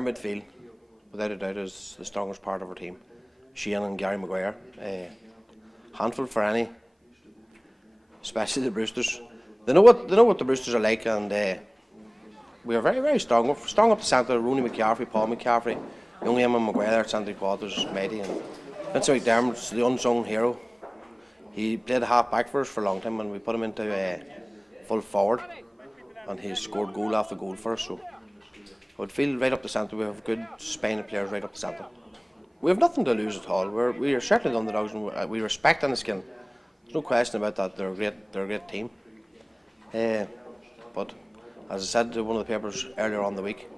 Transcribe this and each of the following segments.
Our midfield, without a doubt, is the strongest part of our team. Shane and Gary Maguire, handful for any, especially the Brewsters. They know what the Brewsters are like, and we are very, very strong. We're strong up the centre. Rooney McCaffrey, Paul McCaffrey, young Eamon Maguire, Sandy Quatters, Matey, and Vince McDermott's the unsung hero. He played half back for us for a long time, and we put him into full forward, and he's scored goal after goal for us. So I would feel right up the centre. We have a good spine of players right up the centre. We have nothing to lose at all. We are certainly the underdogs, and we respect Enniskillen. There's no question about that. They're a great team. But as I said to one of the papers earlier on the week,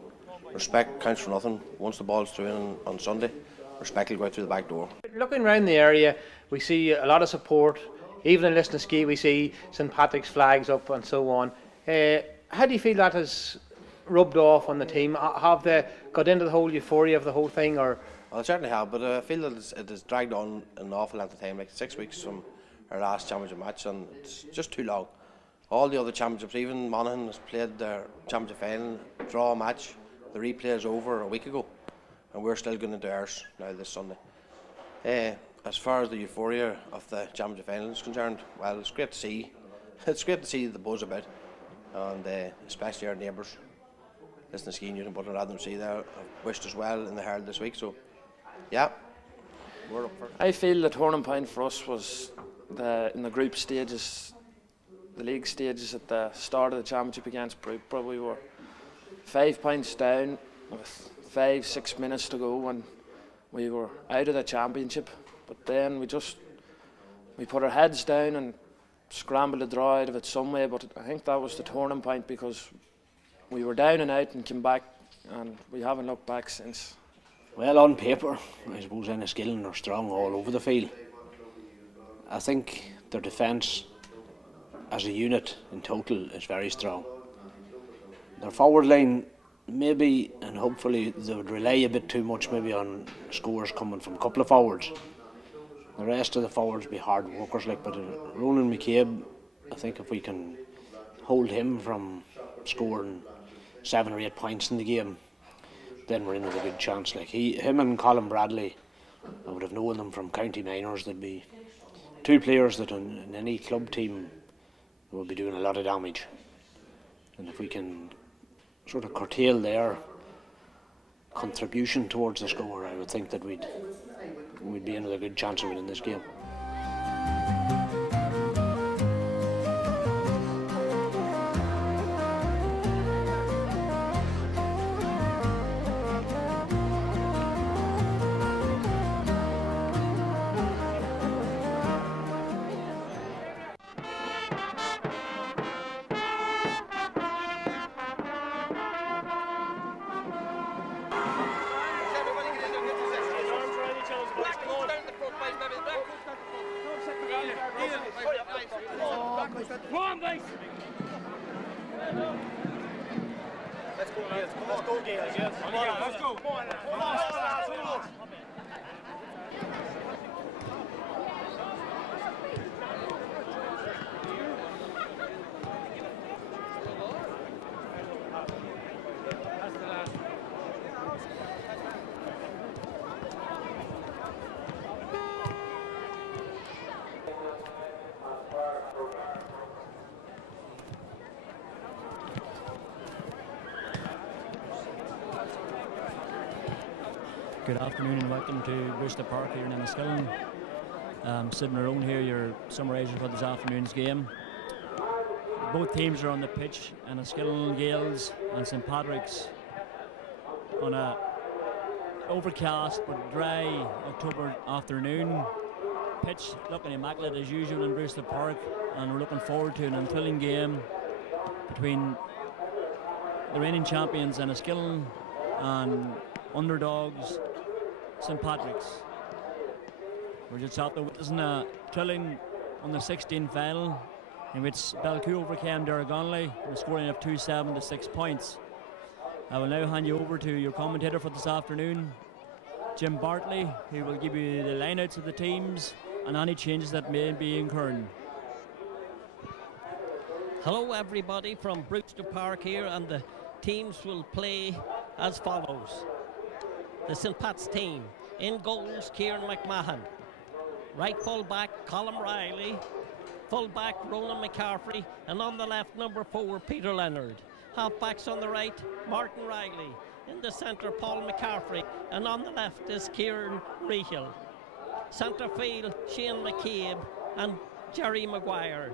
respect counts for nothing. Once the ball's through on Sunday, respect will go out through the back door. Looking around the area, we see a lot of support. Even in Lisnaskea, we see St Patrick's flags up and so on. How do you feel that has rubbed off on the team? Have they got into the whole euphoria of the whole thing, or? Well, it certainly have, but I feel that it has dragged on an awful length of time, like 6 weeks from our last championship match, and it's just too long. All the other championships, even Monaghan has played their championship final, draw match. The replay is over a week ago, and we're still going to do ours now this Sunday. As far as the euphoria of the championship final is concerned, well, it's great to see. It's great to see the buzz about, and especially our neighbours. Lisnaskea and Newton, but I'd rather see there. I've wished us well in the Herald this week, so yeah, we're up for it. I feel the turning point for us was in the group stages, the league stages at the start of the championship against Brook. Probably were 5 points down with 5-6 minutes to go, and we were out of the championship. But then we put our heads down and scrambled to draw out of it some way. But I think that was the turning point, because we were down and out and came back, and we haven't looked back since. Well, on paper, I suppose Enniskillen are strong all over the field. I think their defence as a unit in total is very strong. Their forward line, maybe and hopefully they would rely a bit too much maybe on scores coming from a couple of forwards. The rest of the forwards be hard workers, but Ronan McCabe, I think if we can hold him from scoring 7 or 8 points in the game, then we're in with a good chance. Him and Colin Bradley, I would have known them from county minors. They'd be two players that in any club team will be doing a lot of damage, and if we can sort of curtail their contribution towards the score, I would think that we'd be in with a good chance of winning this game. Let's go, Gaels. Yes. Let's go. Come on. Good afternoon and welcome to Brewster Park here in Enniskillen. Sitting around here, your summarising for this afternoon's game. Both teams are on the pitch, Enniskillen Gaels and St Patrick's, on a overcast but dry October afternoon. Pitch looking immaculate as usual in Brewster Park, and we're looking forward to an thrilling game between the reigning champions Enniskillen and underdogs St Patrick's. We're just out there witnessing a thrilling on the 16 final in which Belcoo overcame Derrygonley with a scoring of 2-7 to 6 points. I will now hand you over to your commentator for this afternoon, Jim Bartley, who will give you the lineouts of the teams and any changes that may be occurring. Hello everybody from Brewster Park here, and the teams will play as follows. the St. Pat's team. In goals, Kieran McMahon. Right full back, Colin Riley. Full back, Ronan McCaffrey. And on the left, number 4, Peter Leonard. Half backs on the right, Martin Riley. In the centre, Paul McCaffrey. And on the left is Kieran Rehill. Centre field, Shane McCabe and Gary Maguire.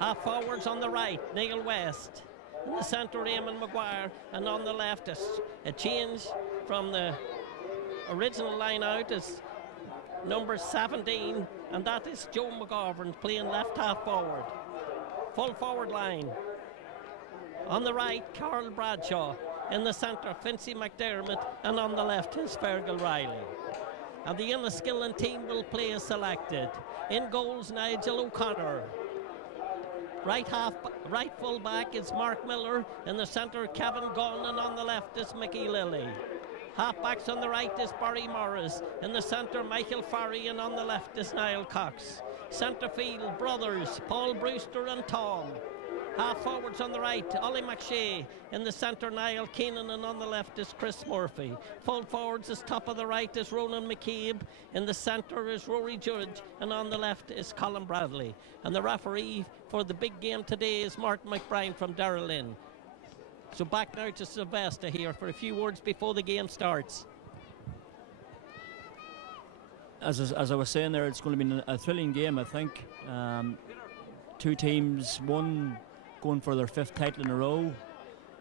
Half forwards on the right, Neil West. In the centre, Eamon Maguire. And on the left, a change from the original line out is number 17, and that is Joe McGovern playing left half forward. Full forward line. On the right, Carl Bradshaw. In the centre, Fincy McDermott. And on the left is Fergal Riley. And the Enniskillen team will play as selected. In goals, Nigel O'Connor. Right full back is Mark Miller. In the centre, Kevin Gunn. And on the left is Mickey Lilly. Half backs on the right is Barry Morris. In the centre, Michael Farry. And on the left is Niall Cox. Centre field, brothers Paul Brewster and Tom. Half forwards on the right, Ollie McShea. In the centre, Niall Keenan. And on the left is Chris Murphy. Full forwards is top of the right is Ronan McCabe. In the centre is Rory Judge. And on the left is Colin Bradley. And the referee for the big game today is Martin McBride from Darragh. So back now to Sylvester here for a few words before the game starts. As I was saying there, it's going to be a thrilling game, I think. Two teams, one going for their 5th title in a row,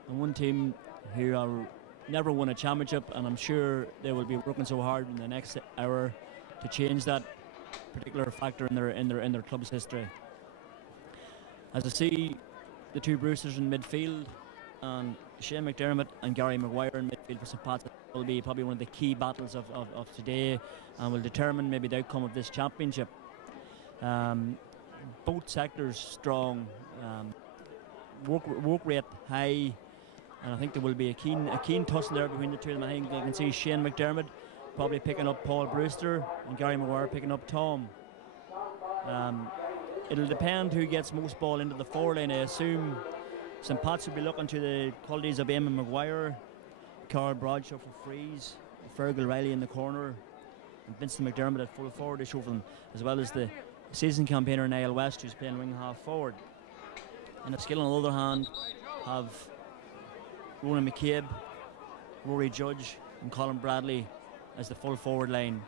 and one team who are never won a championship, and I'm sure they will be working so hard in the next hour to change that particular factor in their club's history. As I see the two Brewsters in midfield, and Shane McDermott and Gary Maguire in midfield for St. Pat's, will be probably one of the key battles of today, and will determine maybe the outcome of this championship. Both sectors strong, work rate high, and I think there will be a keen tussle there between the two of them. I think you can see Shane McDermott probably picking up Paul Brewster and Gary Maguire picking up Tom. It'll depend who gets most ball into the forward line. I assume St. Pat's will be looking to the qualities of Eamon Maguire, Carl Bradshaw for frees, Fergal Riley in the corner, and Vincent McDermott at full forward to show for them, as well as the season campaigner Niall West, who's playing wing half forward. And Enniskillen, on the other hand, have Ronan McCabe, Rory Judge and Colin Bradley as the full forward line.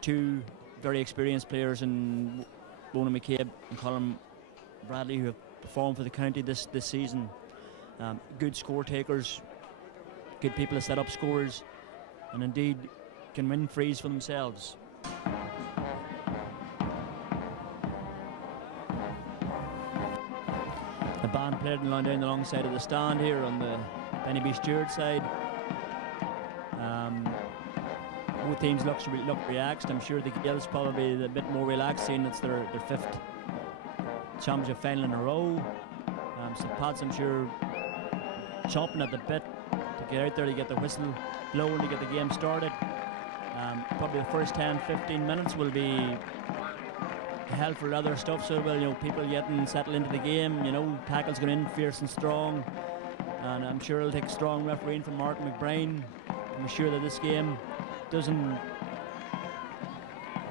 Two very experienced players in Ronan McCabe and Colin Bradley, who have performed for the county this season. Good score takers, good people to set up scores, and indeed can win frees for themselves. The band played down the long side of the stand here on the Benny B. Stewart side. Both teams look relaxed. I'm sure the Gaels probably a bit more relaxed, seeing it's their 5th championship final in a row. St. Pat's, I'm sure, chomping at the bit to get out there to get the whistle blown to get the game started. Probably the first 10-15 minutes will be hell for other stuff, so well, people getting settled into the game, tackles going in fierce and strong, and I'm sure it'll take strong refereeing from Martin McBride. I'm sure that this game doesn't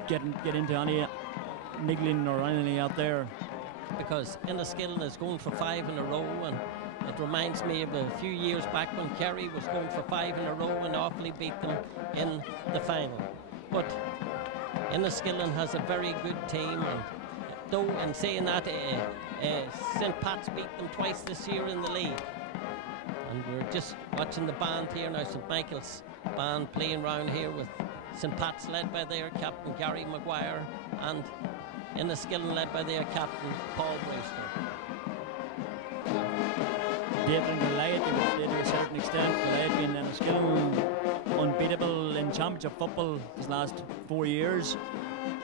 get into any niggling or anything out there, because Enniskillen is going for 5 in a row, and it reminds me of a few years back when Kerry was going for 5 in a row and awfully beat them in the final. But Enniskillen has a very good team, and though in saying that, St. Pat's beat them twice this year in the league. And we're just watching the band here now, St. Michael's band playing round here with St. Pat's led by their captain Gary Maguire, and Enniskillen led by their captain Paul Brewster. David and Goliath, to a certain extent, Goliath being Enniskillen unbeatable in championship football these last 4 years,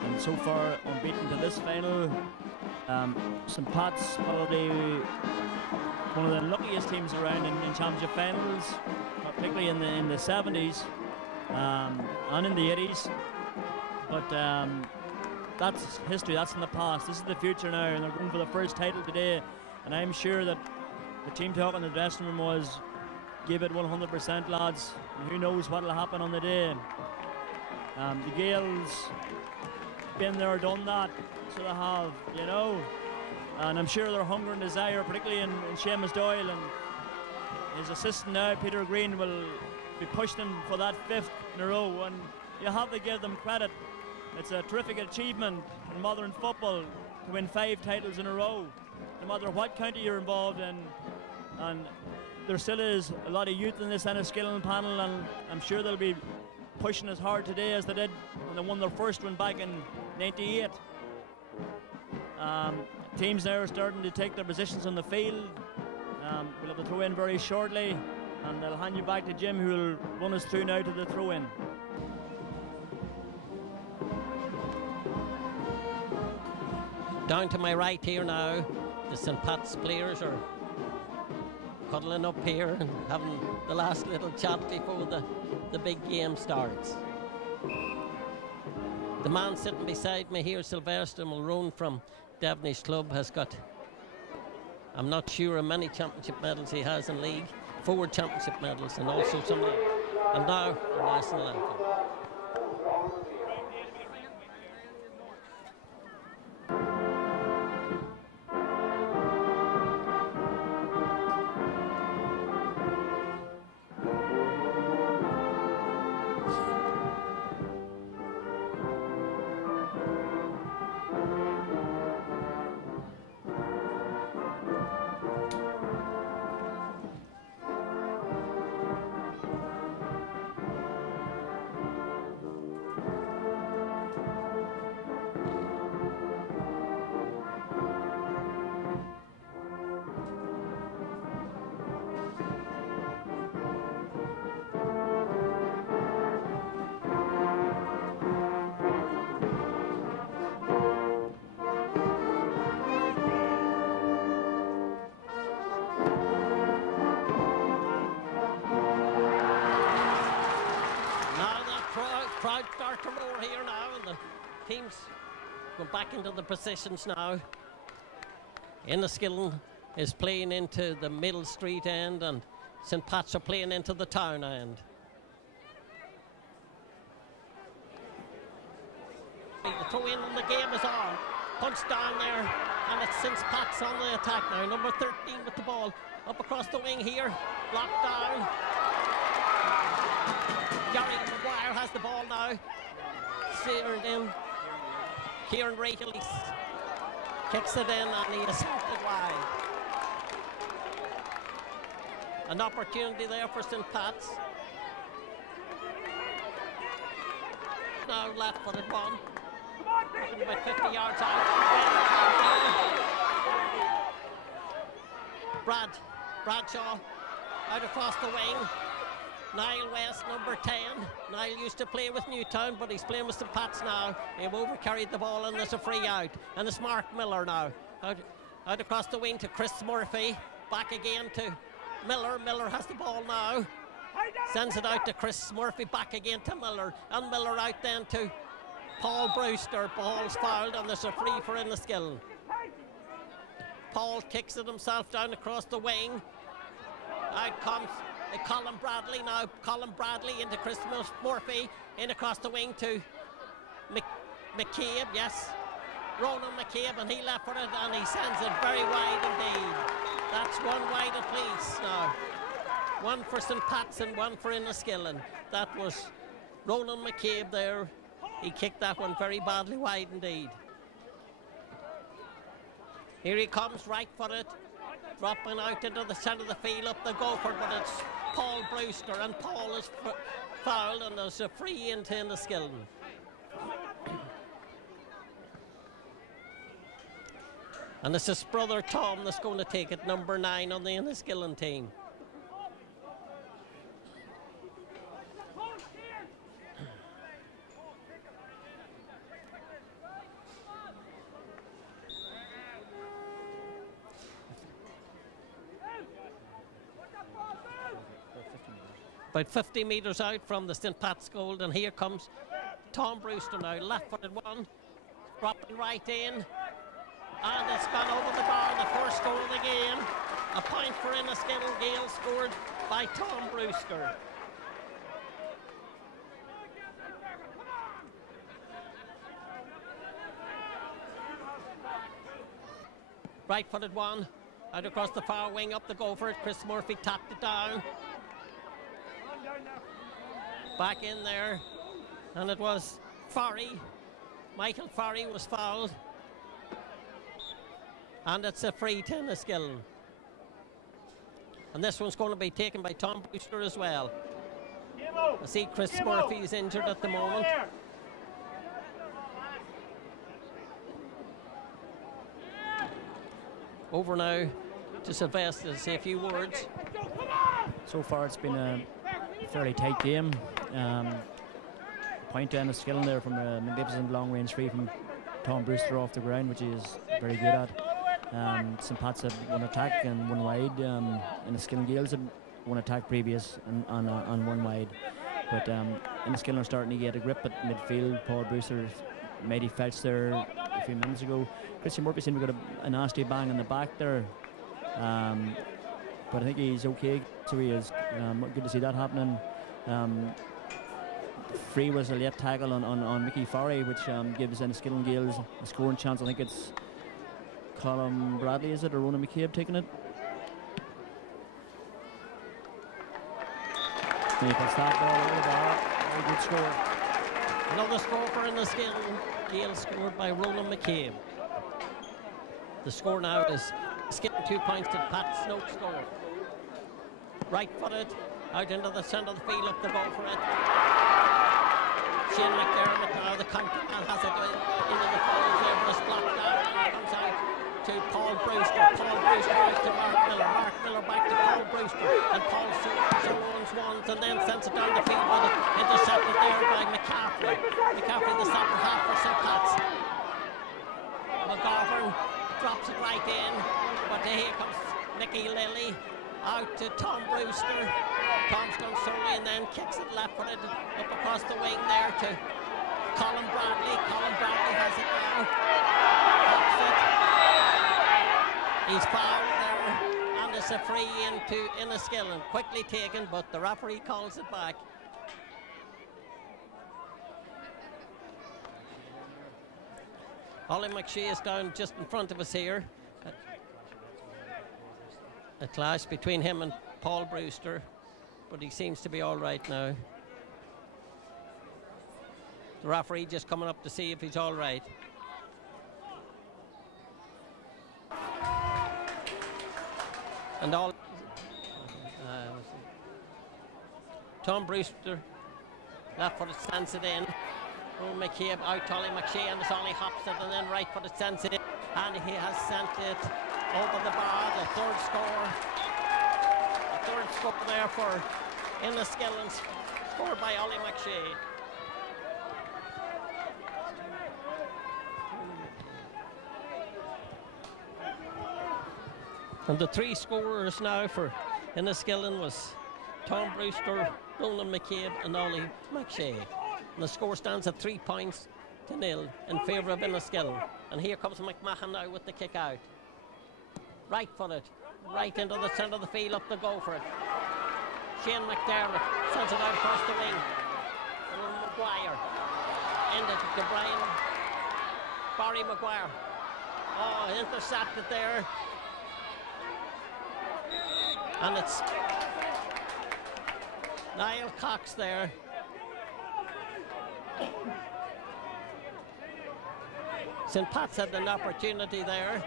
and so far unbeaten to this final. St. Pat's probably one of the luckiest teams around in championship finals, particularly in the 70s and in the 80s. But that's history, that's in the past. This is the future now, and they're going for the first title today. And I'm sure that the team talk in the dressing room was, give it 100%, lads. And who knows what will happen on the day. The Gaels been there, done that, so they have, you know. And I'm sure their hunger and desire, particularly in Seamus Doyle and his assistant now, Peter Green, will be pushing for that 5th in a row. And you have to give them credit. It's a terrific achievement in modern football to win 5 titles in a row, no matter what county you're involved in. And there still is a lot of youth in this Enniskillen panel, and I'm sure they'll be pushing as hard today as they did when they won their first one back in '98. Teams now are starting to take their positions on the field. We'll have the throw in very shortly, and I'll hand you back to Jim, who will run us through now to the throw in. Down to my right here now, the St Pat's players are cuddling up here and having the last little chat before the big game starts. The man sitting beside me here, Sylvester Mulroon from Devonish Club, has got, I'm not sure how many championship medals he has in league, 4 championship medals, and also some, and now the national anthem. Crowd start to roar here now, and the teams go back into the positions now. Enniskillen is playing into the Middle Street end, and St Pat's are playing into the town end. The throw in and the game is on. Punch down there, and it's St Pat's on the attack now. Number 13 with the ball. Up across the wing here. Blocked down. Gary Maguire has the ball now. Seared in. Kieran Rachel kicks it in, and he is sent wide. An opportunity there for St Pat's. Now left-footed one. About 50 yards out. Bradshaw out across the wing. Niall West, number 10. Niall used to play with Newtown, but he's playing with St Pat's now. They've overcarried the ball, and there's a free out. And it's Mark Miller now. Out across the wing to Chris Murphy. Back again to Miller. Miller has the ball now. Sends it out to Chris Murphy. Back again to Miller. And Miller out then to Paul Brewster. Ball's fouled, and there's a free for Enniskillen. Paul kicks it himself down across the wing. Out comes Colin Bradley now. Colin Bradley into Chris Murphy. In across the wing to McCabe, yes. Ronan McCabe, and he left for it, and he sends it very wide indeed. That's one wide apiece now. One for St Pat's and one for Enniskillen. That was Ronan McCabe there. He kicked that one very badly wide indeed. Here he comes, right footed, dropping out into the centre of the field, up the gopher, but it's Paul Brewster, and Paul is fouled, and there's a free into Enniskillen. And it's his brother Tom that's going to take it, number 9 on the Enniskillen team. About 50 metres out from the St Pat's goal, and here comes Tom Brewster now, left-footed one, dropping right in, and it's gone over the bar, the first goal of the game. A point for Enniskillen. Gaels scored by Tom Brewster. Right-footed one, out across the far wing, up the go for it. Chris Murphy tapped it down. Back in there, and it was Farry. Michael Farry was fouled. And it's a free to Enniskillen. And this one's going to be taken by Tom Brewster as well. I see Chris Murphy is injured at the moment. Over now to Sylvester to say a few words. So far it's been a fairly tight game. Point to Enniskillen there from a magnificent long range free from Tom Brewster off the ground, which he is very good at. St. Pat's had one attack and one wide. Enniskillen Gaels had one attack previous and on one wide. But Enniskillen are starting to get a grip at midfield. Paul Brewster made a fetch there a few minutes ago. Christian Murphy seemed to get a nasty bang in the back there. But I think he's okay, so he is. Good to see that happening. Free was a late tackle on Mickey Farry, which gives Enniskillen Gaels a scoring chance. I think it's Colin Bradley, is it, or Ronan McCabe taking it? And he puts that ball over the bar. Very good score. Another score for Enniskillen Gaels, scored by Ronan McCabe. The score now is skipping 2 points to Pat Snoke's score. Right-footed, out into the centre of the field, up the ball for it. Shane McDermott now, the counterman, has it into the forward there, but it's blocked down and it comes out to Paul Brewster. Paul Brewster out to Mark Miller. Mark Miller back to Paul Brewster. And Paul Sirons ones and then sends it down the field with it. Intercepted there by McCaffrey. McCaffrey, the centre half for St. Pat's. McGovern drops it right in, but here comes Nicky Lilly out to Tom Brewster. Tom's gone slowly and then kicks it left-footed up across the wing there to Colin Bradley. Colin Bradley has it now. Pops it. He's fouled there, and it's a free into Enniskillen. Quickly taken, but the referee calls it back. Ollie McShea is down just in front of us here. A clash between him and Paul Brewster, but he seems to be all right now. The referee just coming up to see if he's all right. And all Tom Brewster left footed sends it in. Rowan McCabe out to Ollie McShea, and it's Ollie hops it and then right footed sends it in, and he has sent it over the bar. The third score there for Enniskillen, scored by Ollie McShea. And the three scorers now for Enniskillen was Tom Brewster, Ronan McCabe and Ollie McShea. And the score stands at 3 points to nil in favour of Enniskillen. And here comes McMahon now with the kick out. Right footed, right into the centre of the field, up the goal for it. Shane McDermott sends it out across the wing. And Maguire ended to Barry Maguire. Oh, intercepted there. And it's Niall Cox there. St. Pat's had an opportunity there.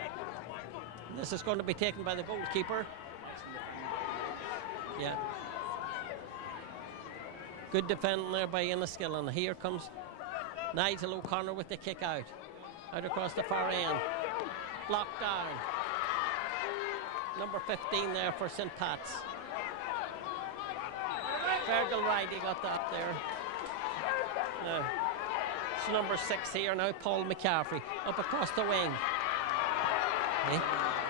This is going to be taken by the goalkeeper. Yeah. Good defending there by Enniskillen. Here comes Nigel O'Connor with the kick out. Out across the far end. Blocked down. Number 15 there for St. Pat's. Fergal Riley got that there. It's number 6 here now, Paul McCaffrey. Up across the wing.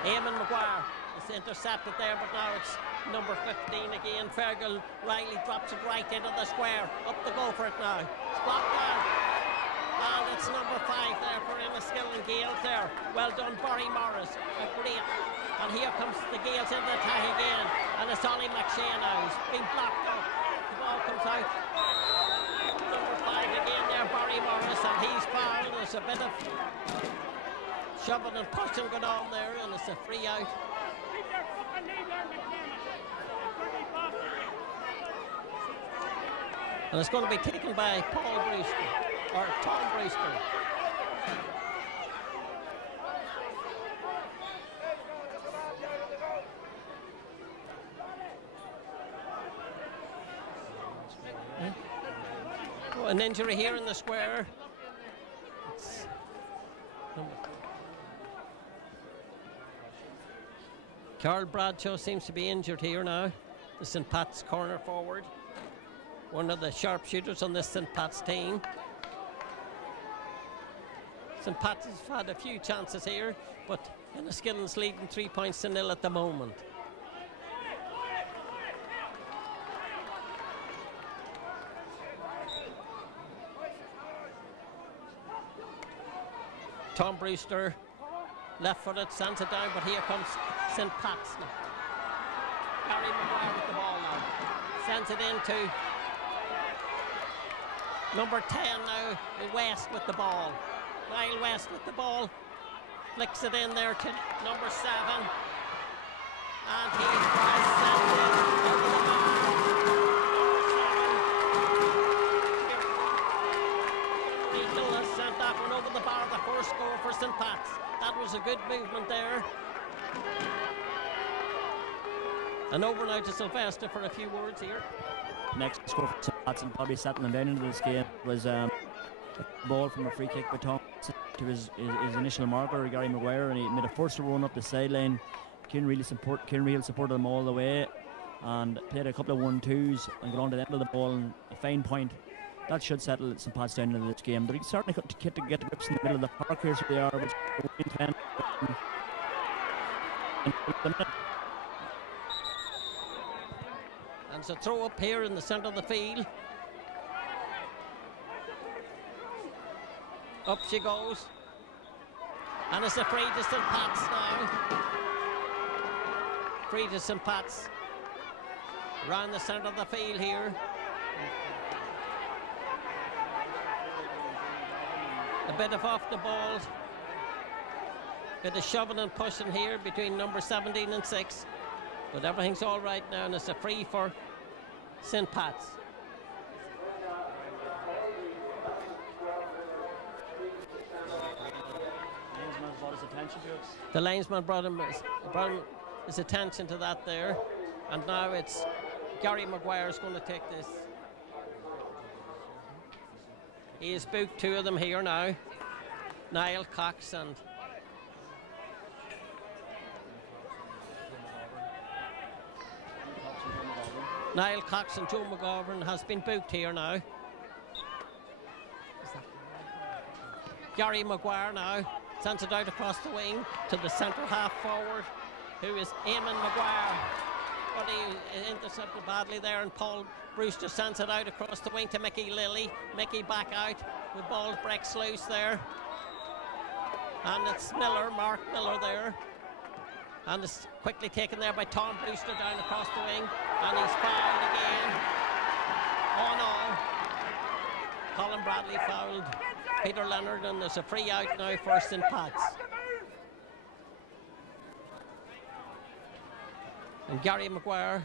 Eamon Maguire is intercepted there, but now it's number 15 again. Fergal Riley drops it right into the square. Up the goal for it now. It's blocked down. And it's number 5 there for Enniskillen Gaels there. Well done, Barry Morris. A great. And here comes the Gaels into the attack again. And it's Ollie McShane now. He's been blocked up. The ball comes out. Number 5 again there, Barry Morris. And he's fouled. There's a bit of shoving and pushing going on there. And it's a free out. And it's going to be taken by Paul Brewster, or Tom Brewster. Oh, an injury here in the square. Carl Bradshaw seems to be injured here now. The St. Pat's corner forward. One of the sharpshooters on this St. Pat's team. St. Pat's has had a few chances here, but Enniskillen's leading 3 points to nil at the moment. Tom Brewster, left-footed, sends it down, but here comes St. Pat's now. Gary Maguire with the ball now. Sends it into number 10 now, West with the ball. Niall West with the ball. Flicks it in there to number 7. And he has sent it over the bar. Eagle has sent that one over the bar, the first goal for St. Pat's. That was a good movement there. And over now to Sylvester for a few words here. Next score for St. Pat's and probably settling down into this game was a ball from a free kick by Tom to his initial marker, Gary Maguire, and he made a first run up the sideline. Kieran Real supported him all the way and played a couple of 1-2s and got on to the end of the ball, and a fine point. That should settle St. Pat's down into this game. They're starting to get the grips in the middle of the park here, so they are, which and it's a throw up here in the centre of the field. Up she goes. And it's a free to St. Pat's now. Free to St. Pat's. Around the centre of the field here. A bit of off the ball. Bit of shoving and pushing here between number 17 and 6. But everything's all right now, and it's a free for St. Pat's. The linesman brought his attention to that there, and now it's Gary Maguire's going to take this. He has booked 2 of them here now, Niall Cox and Niall Cox and Joe McGovern has been booked here now. Gary Maguire now sends it out across the wing to the centre half forward, who is Eamon Maguire. But he intercepted badly there, and Paul Brewster sends it out across the wing to Mickey Lilly. Mickey back out, the ball breaks loose there. And it's Miller, Mark Miller there. And it's quickly taken there by Tom Brewster down across the wing. And he's fouled again. Oh no. Colin Bradley fouled Peter Leonard, and there's a free out now for St. Pat's. And Gary Maguire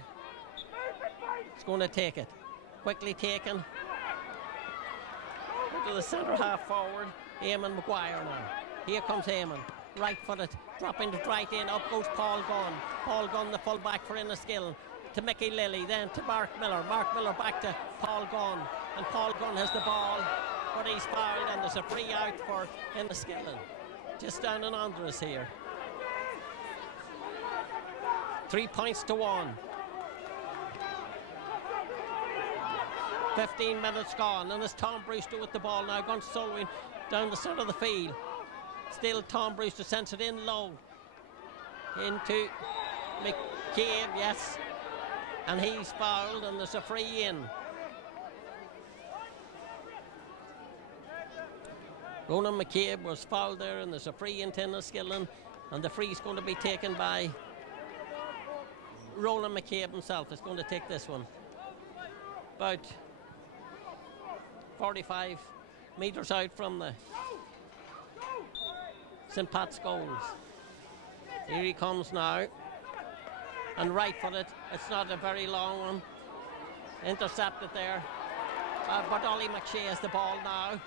is going to take it. Quickly taken. To the centre half forward, Eamon Maguire now. Here comes Eamon. Right footed, dropping it right in, up goes Paul Gunn. Paul Gunn, the full back for Enniskillen, to Mickey Lilly, then to Mark Miller. Mark Miller back to Paul Gunn, and Paul Gunn has the ball, but he's fouled, and there's a free out for Enniskillen. Just down and under us here. 3 points to 1. 15 minutes gone, and it's Tom Brewster with the ball now, gone soloing down the centre of the field. Still Tom Brewster sends it in low into McCabe, yes, and he's fouled, and there's a free in. Ronan McCabe was fouled there, and there's a free in Enniskillen, and the free is going to be taken by Ronan McCabe himself. Is going to take this one. About 45 metres out from the St. Pat's goals. Here he comes now, and right-footed. It's not a very long one. Intercepted there, but Ollie McShea has the ball now.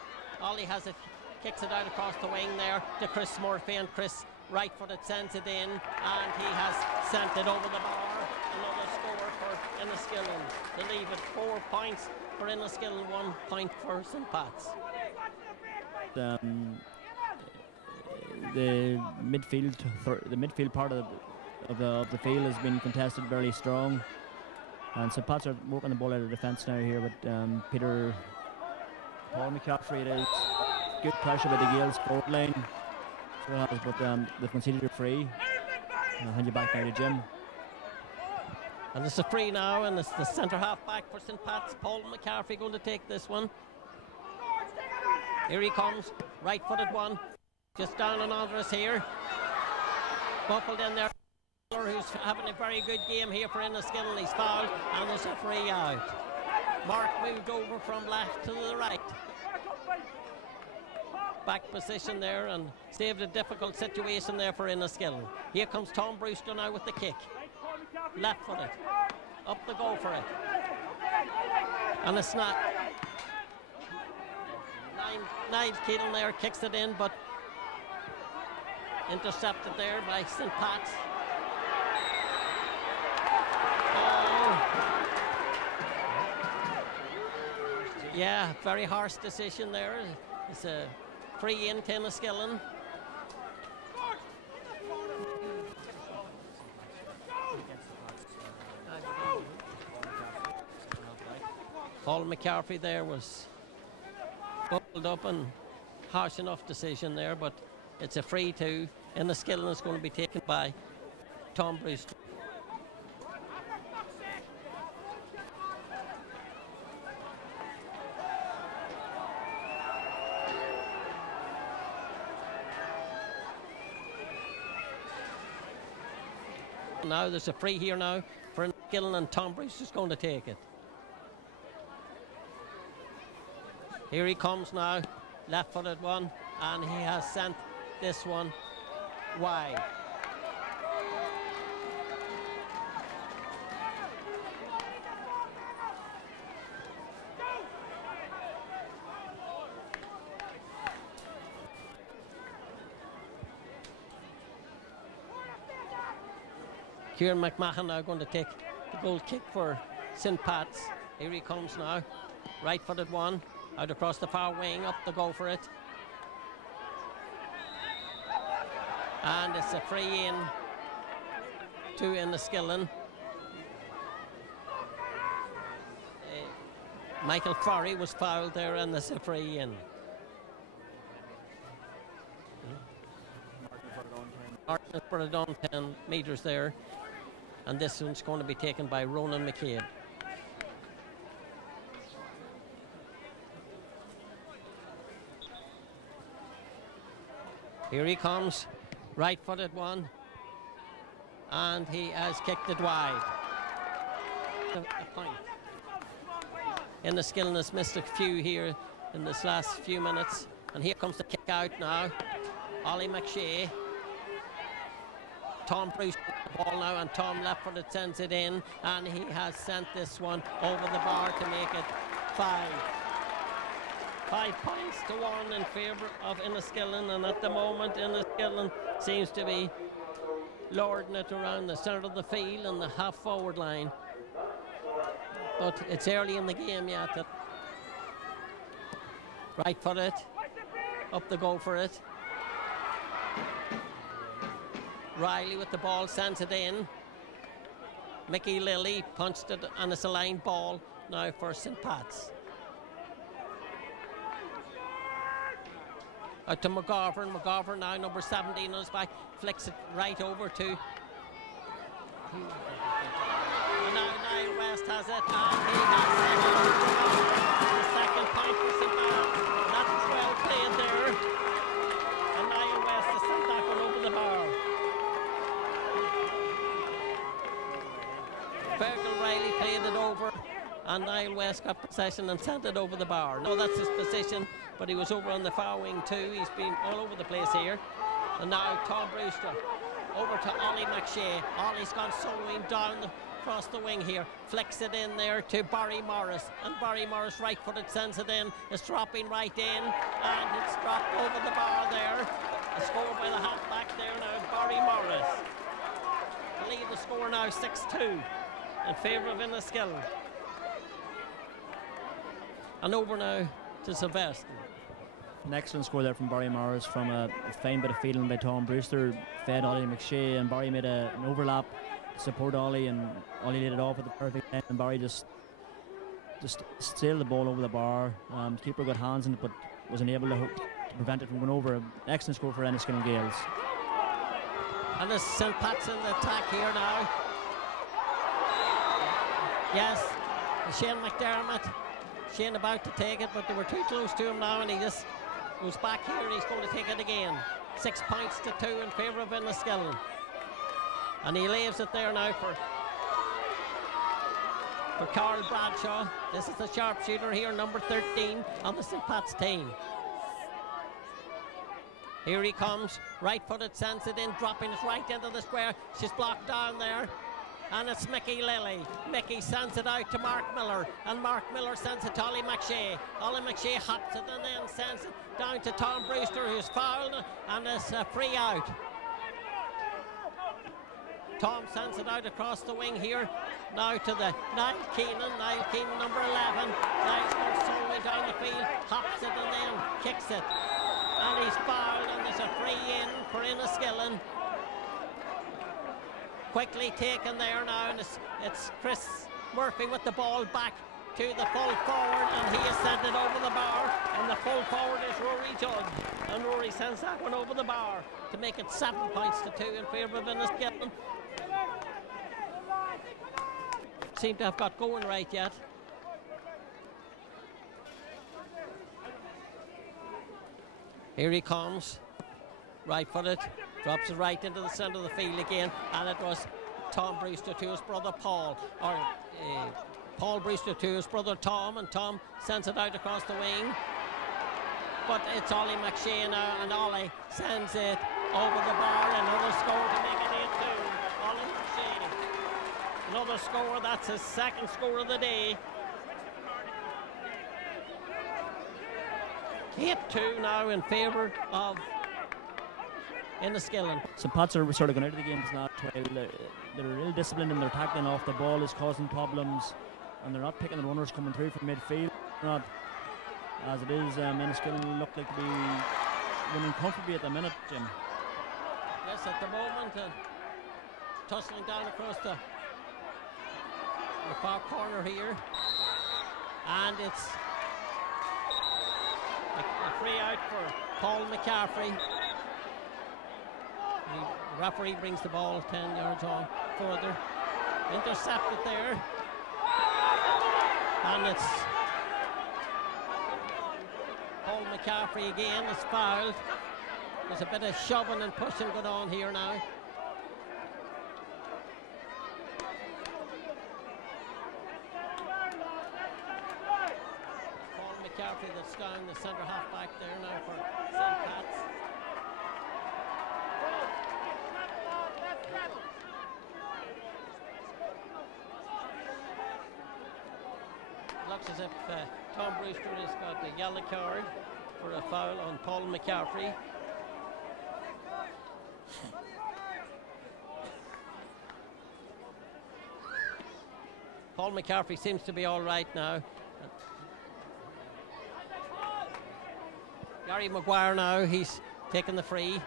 Ollie has it, kicks it out across the wing there to Chris Murphy, and Chris right-footed sends it in, and he has sent it over the bar. Another score for Enniskillen to leave it 4 points for Enniskillen, 1 point for St. Pat's. The midfield part of the field has been contested very strong, and St. Pat's are working the ball out of defence now here with Paul McCaffrey. It is good pressure by the Gaels forward line, but they've conceded a free. I'll hand you back now to Jim. And it's a free now, and it's the centre half back for St. Pat's, Paul McCaffrey, going to take this one. Here he comes, right-footed one, just down on Andres here. Buckled in there, who's having a very good game here for Enniskillen. He's fouled, and there's a free out. Mark moved over from left to the right. Back position there, and saved a difficult situation there for Enniskillen. Here comes Tom Brewster now with the kick. Left-footed, up the goal for it, and it's not. Niles Keelan there kicks it in, but intercepted there by St. Pat's. Yeah, very harsh decision there. It's a free in to Enniskillen. Paul McCarthy there was buckled up, and harsh enough decision there, but it's a free to Enniskillen. Is going to be taken by Tom Brewster. Now there's a free here now for Enniskillen, and Tom Brewster's going to take it. Here he comes now, left-footed one, and he has sent this one wide. Kieran McMahon now going to take the goal kick for St. Pat's. Here he comes now, right-footed one. Out across the far wing, up the go for it. And it's a free in to Enniskillen. Michael Farry was fouled there, and there's a free in. Martin for it on 10 metres there. And this one's going to be taken by Ronan McCabe. Here he comes, right-footed one, and he has kicked it wide. A point. Enniskillen has missed a few here in this last few minutes, and here comes the kick out now. Ollie McShea. Tom Bruce the ball now, and Tom left-footed sends it in, and he has sent this one over the bar to make it 5. 5 points to 1 in favour of Enniskillen, and at the moment Enniskillen seems to be lording it around the centre of the field and the half-forward line. But it's early in the game yet. Right-footed, up the goal for it. Riley with the ball, sends it in. Mickey Lilly punched it, and it's a line ball now for St. Pat's. Out to McGovern. McGovern now, number 17 on his back, flicks it right over to. And now Niall West has it, and he has it. The second point for St. Pat's. That was well played there. and Niall West got possession and sent it over the bar. No, that's his position, but he was over on the far wing too. He's been all over the place here. And now Tom Brewster over to Ollie McShea. Ollie's gone soloing down across the wing here, flicks it in there to Barry Morris, and Barry Morris right-footed sends it in. It's dropping right in, and it's dropped over the bar there. A score by the half-back there now, Barry Morris. To lead the score now 6-2 in favour of Enniskillen. And over now to Sylvester. An excellent score there from Barry Morris from a fine bit of fielding by Tom Brewster. Fed Ollie McShea, and Barry made an overlap to support Ollie, and Ollie laid it off at the perfect time, and Barry just sailed the ball over the bar. Keeper got hands in it, but was unable to prevent it from going over. An excellent score for Enniskillen Gaels. And there's St. Pat's in the attack here now. Yes, Shane McDermott. Shane about to take it, but they were too close to him now, and he just goes back here and he's going to take it again. 6 points to 2 in favour of Enniskillen. And he leaves it there now for Carl Bradshaw. This is the sharpshooter here, number 13 on the St. Pat's team. Here he comes, right-footed, sends it in, dropping it right into the square. She's blocked down there. And it's Mickey Lilly. Mickey sends it out to Mark Miller, and Mark Miller sends it to Ollie McShea. Ollie McShea hops it and then sends it down to Tom Brewster, who's fouled, and it's a free out. Tom sends it out across the wing here, now to the Niall Keenan. Niall Keenan, number 11. Niall's going solely down the field, hops it and then kicks it. And he's fouled, and there's a free in for Enniskillen. Quickly taken there now, and it's Chris Murphy with the ball back to the full forward, and he has sent it over the bar, and the full forward is Rory Judd, and Rory sends that one over the bar to make it 7 points to 2 in favour of Enniskillen. Seem to have got going right yet. Here he comes, right-footed. Drops it right into the centre of the field again, and it was Tom Brewster to his brother Paul, or Paul Brewster to his brother Tom, and Tom sends it out across the wing. But it's Ollie McShea now, and Ollie sends it over the bar. Another score to make it 8-2. Ollie McShea. Another score, that's his second score of the day. 8-2 now in favour of Enniskillen. St. Pat's are sort of going out of the game tonight. They're ill-disciplined in their tackling off the ball, is causing problems, and they're not picking the runners coming through from midfield. Not as it is. Enniskillen look like to be running comfortably at the minute, Jim. Yes, at the moment, tussling down across the far corner here, and it's a free out for Paul McCaffrey. The referee brings the ball 10 yards on further. Intercepted there. And it's Paul McCaffrey again is fouled. There's a bit of shoving and pushing going on here now. Paul McCaffrey that's down the centre half back there now for St. Pat's. Looks as if Tom Brewster has got a yellow card for a foul on Paul McCaffrey. Paul McCaffrey seems to be all right now. Gary Maguire now, he's taking the free.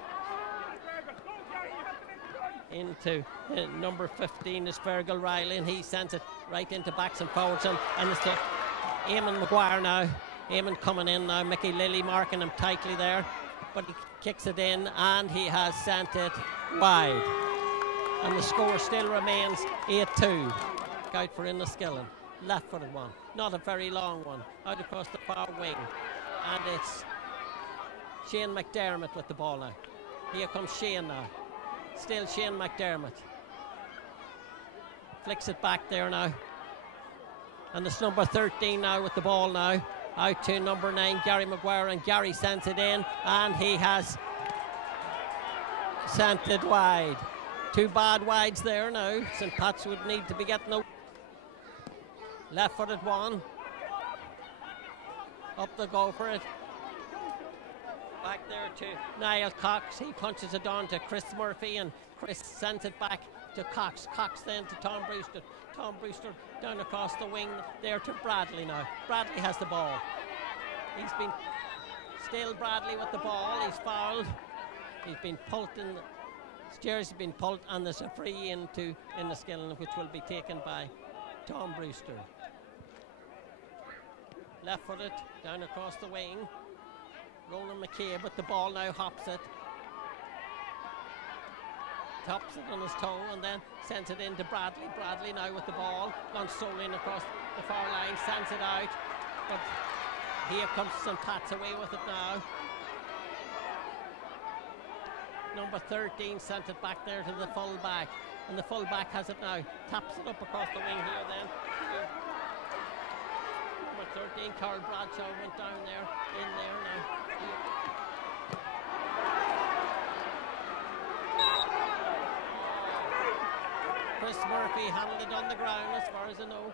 Into number 15 is Fergal Riley, and he sends it right into backs and forwards, and it's to Eamon Maguire now. Eamon coming in now, Mickey Lilly marking him tightly there, but he kicks it in and he has sent it wide, and the score still remains 8-2. Out for Enniskillen, left-footed one, not a very long one, out across the far wing, and it's Shane McDermott with the ball now. Here comes Shane now. Still Shane McDermott. Flicks it back there now. And it's number 13 now with the ball now. Out to number 9, Gary Maguire, and Gary sends it in, and he has sent it wide. 2 bad wides there now. St. Pat's would need to be getting out. Left-footed one. Up the go for it. Back there to Niall Cox. He punches it on to Chris Murphy, and Chris sends it back to Cox. Cox then to Tom Brewster. Tom Brewster down across the wing there to Bradley now. Bradley has the ball. He's been still Bradley with the ball. He's fouled. He's been pulled in. His jersey's been pulled, and there's a free in the Skillen, which will be taken by Tom Brewster. Left-footed down across the wing. Roland McCabe with the ball now, hops it. Tops it on his toe and then sends it into Bradley. Bradley now with the ball, gone strolling across the far line, sends it out. But here comes St. Pat's away with it now. Number 13 sent it back there to the full back, and the full back has it now. Taps it up across the wing here then. Number 13, Carl Bradshaw went down there, in there now. Chris Murphy handled it on the ground as far as I know.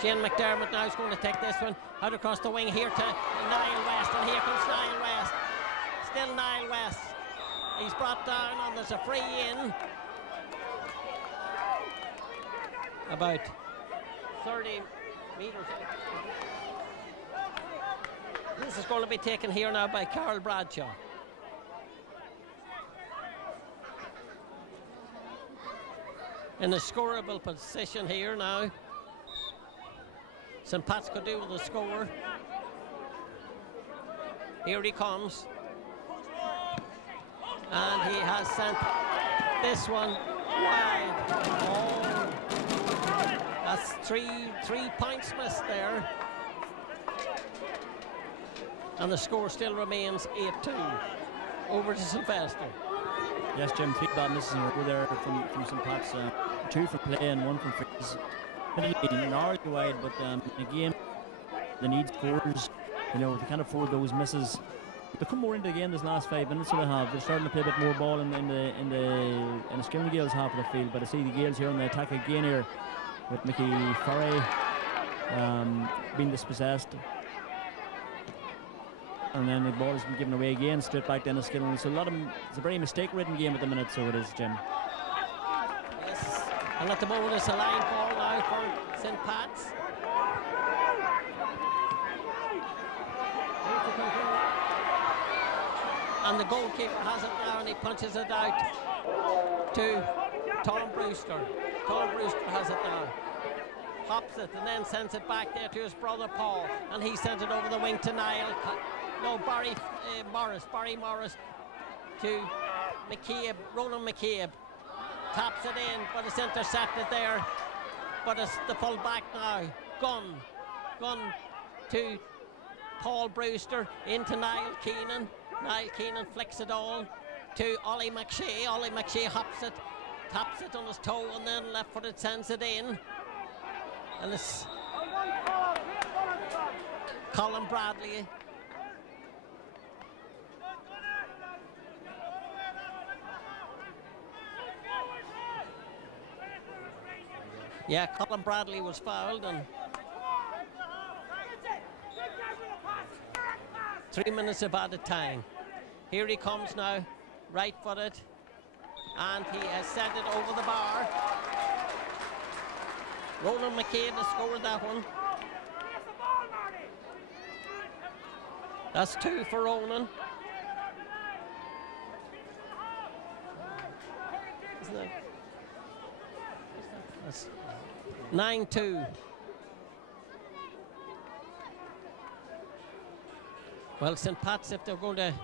Shane McDermott now is going to take this one out across the wing here to Niall West, and here comes Niall West. Still Niall West. He's brought down, and there's a free in. About 30 metres. This is going to be taken here now by Carl Bradshaw. In a scoreable position here now. St. Pat's could do with a score. Here he comes. And he has sent this one wide. Oh, that's three points missed there. And the score still remains 8-2 over to Sylvester. Yes, Jim, 3 bad misses in a row there from St. Pat's. 2 for play and 1 from frees. Narrowly wide, but again, they need scores. You know, they can't afford those misses. They come more into the game this last 5 minutes, so they have. They're starting to play a bit more ball in the Skillen Gaels half of the field. But I see the Gaels here on the attack again here with Mickey Farray being dispossessed. And then the ball has been given away again, straight back down to Skillen. So it's a very mistake-ridden game at the minute, so it is, Jim. Yes, and at the moment it's a line ball now for St. Pat's. And the goalkeeper has it now, and he punches it out to Tom Brewster. Tom Brewster has it now. Hops it and then sends it back there to his brother Paul, and he sends it over the wing to Niall. Barry Morris to McCabe, Roland McCabe. Taps it in, but it's intercepted there. But it's the full back now. Gun to Paul Brewster, into Niall Keenan. Niall Keenan flicks it on to Ollie McShea. Ollie McShea hops it, taps it on his toe, and then left-footed sends it in. And it's Colin Bradley. Yeah, Colin Bradley was fouled, and 3 minutes of added time. Here he comes now, right-footed, and he has sent it over the bar. Roland McCabe has scored that one. That's 2 for Ronan. Isn't it? That's 9-2. Well, St. Pat's, if they're going to...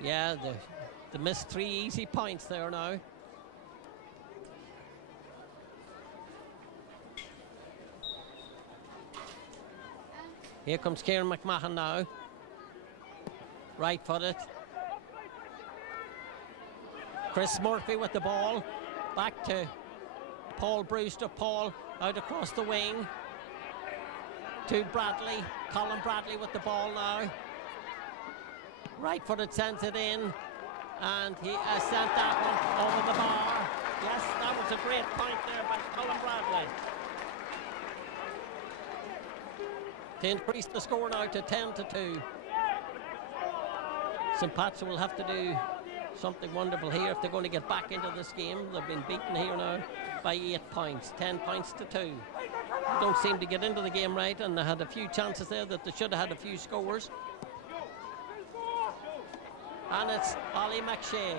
Yeah, they missed 3 easy points there now. Here comes Kieran McMahon now. Right-footed. Chris Murphy with the ball. Back to Paul Brewster. Paul out across the wing to Bradley. Colin Bradley with the ball now. Right footed, sends it in, and he has sent that one over the bar. Yes, that was a great point there by Colin Bradley. To increase the score now to 10-2. St. Pat's will have to do something wonderful here if they're going to get back into this game. They've been beaten here now by 8 points, 10 points to 2. They don't seem to get into the game right, and they had a few chances there that they should have had a few scores. And it's Ollie McShea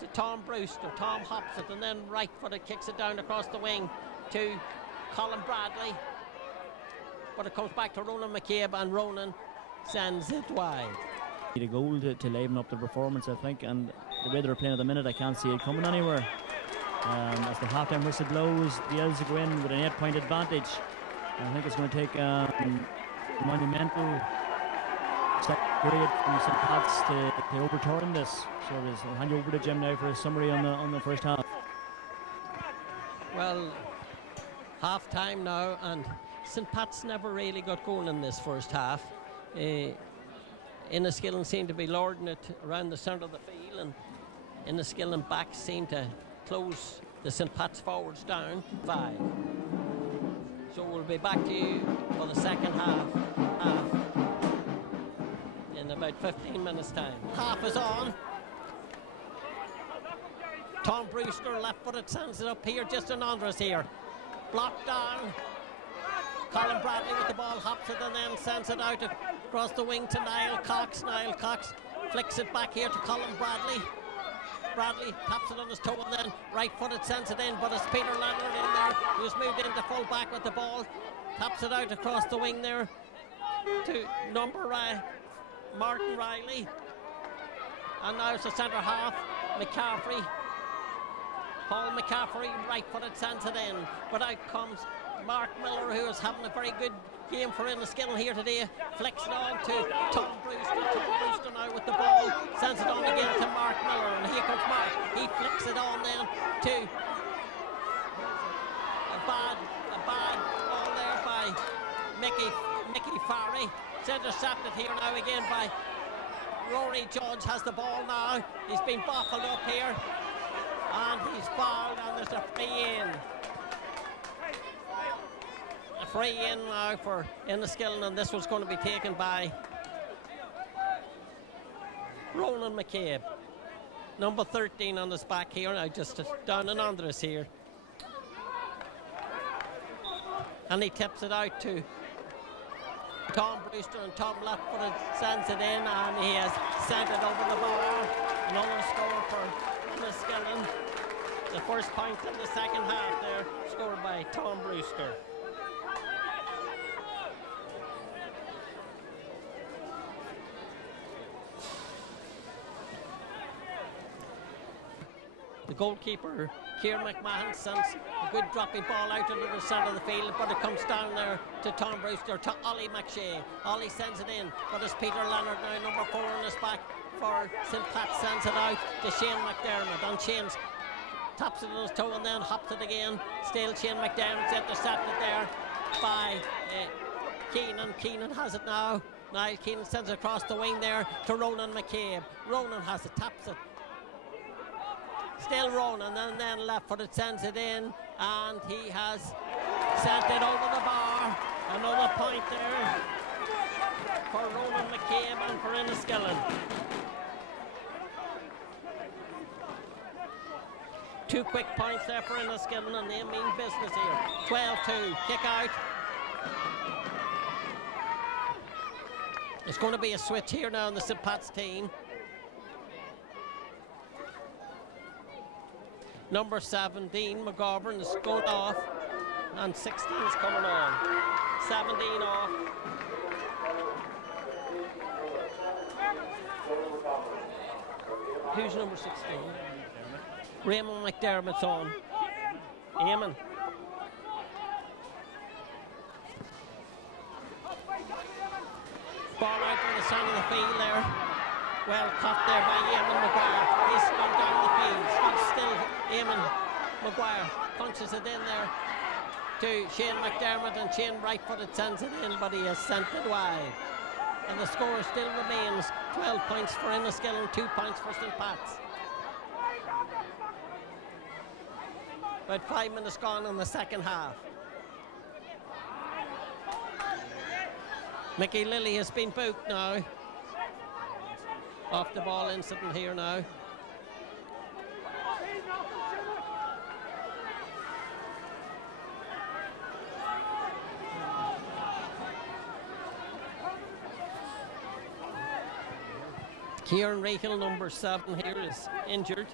to Tom Brewster. Tom hops it and then right-footed kicks it down across the wing to Colin Bradley. But it comes back to Ronan McCabe, and Ronan sends it wide. Need a goal to liven up the performance, I think, and the way they're playing at the minute, I can't see it coming anywhere. As the half-time whistle blows, the Gaels go in with an 8-point advantage. And I think it's going to take monumental second period from St. Pat's to overturn this. So I'll hand you over to Jim now for a summary on the first half. Well, half-time now, and St. Pat's never really got going in this first half. Enniskillen seemed to be lording it around the centre of the field, and Enniskillen backs seemed to close the St. Pat's forwards down 5. So we'll be back to you for the second half in about 15 minutes time. Half is on. Tom Brewster left-footed sends it up here, just an Andres here. Blocked down. Colin Bradley with the ball, hops it and then sends it out across the wing to Niall Cox. Niall Cox flicks it back here to Colin Bradley. Bradley taps it on his toe and then right-footed sends it in, but it's Peter Leonard in there who's moved into full back with the ball. Taps it out across the wing there to Martin Riley. And now it's the centre half, McCaffrey. Paul McCaffrey right-footed sends it in, but out comes Mark Miller, who is having a very good game for Enniskillen here today. Flicks it on to Tom Brewster. Tom Brewster now with the ball. Sends it on again to Mark Miller. And here comes Mark. He flicks it on then to a bad ball there by Mickey Farry. It's intercepted here now again by Rory Judge. Has the ball now. He's been bottled up here. And he's fouled, and there's a free in. A free in now for Enniskillen, and this was going to be taken by Ronan McCabe. Number 13 on his back here, now just down and under us here. And he tips it out to Tom Brewster, and Tom left-footed sends it in, and he has sent it over the bar. Another score for Enniskillen. The first point in the second half there, scored by Tom Brewster. The goalkeeper, Kieran McMahon, sends a good dropping ball out into the centre of the field, but it comes down there to Tom Brewster, to Ollie McShea. Ollie sends it in, but it's Peter Leonard now, number 4 on his back for St. Pat, sends it out to Shane McDermott, and Shane's taps it on his toe and then hops it again. Still Shane McDermott's intercepted there by Keenan. Keenan has it now. Niall Keenan sends it across the wing there to Ronan McCabe. Ronan has it, taps it. Still Ronan, and then left-footed sends it in, and he has sent it over the bar. Another point there for Ronan McCabe and for Enniskillen. 2 quick points there for Enniskillen, and they mean business here. 12-2, kick out. It's going to be a switch here now on the St. Pat's team. Number 17, McGovern, is going off, and 16 is coming on. 17 off. Who's number 16? Raymond McDermott's on. Eamon. Ball out in the centre of the field there. Well caught there by Eamon Maguire. He's gone down the field. But still, Eamon Maguire punches it in there to Shane McDermott, and Shane right-footed sends it in, but he has sent it wide. And the score still remains 12 points for Enniskillen, 2 points for St. Pat's. About 5 minutes gone in the second half. Mickey Lilly has been booked now. Off the ball incident here now. Kieran Rahal, number 7 here, is injured.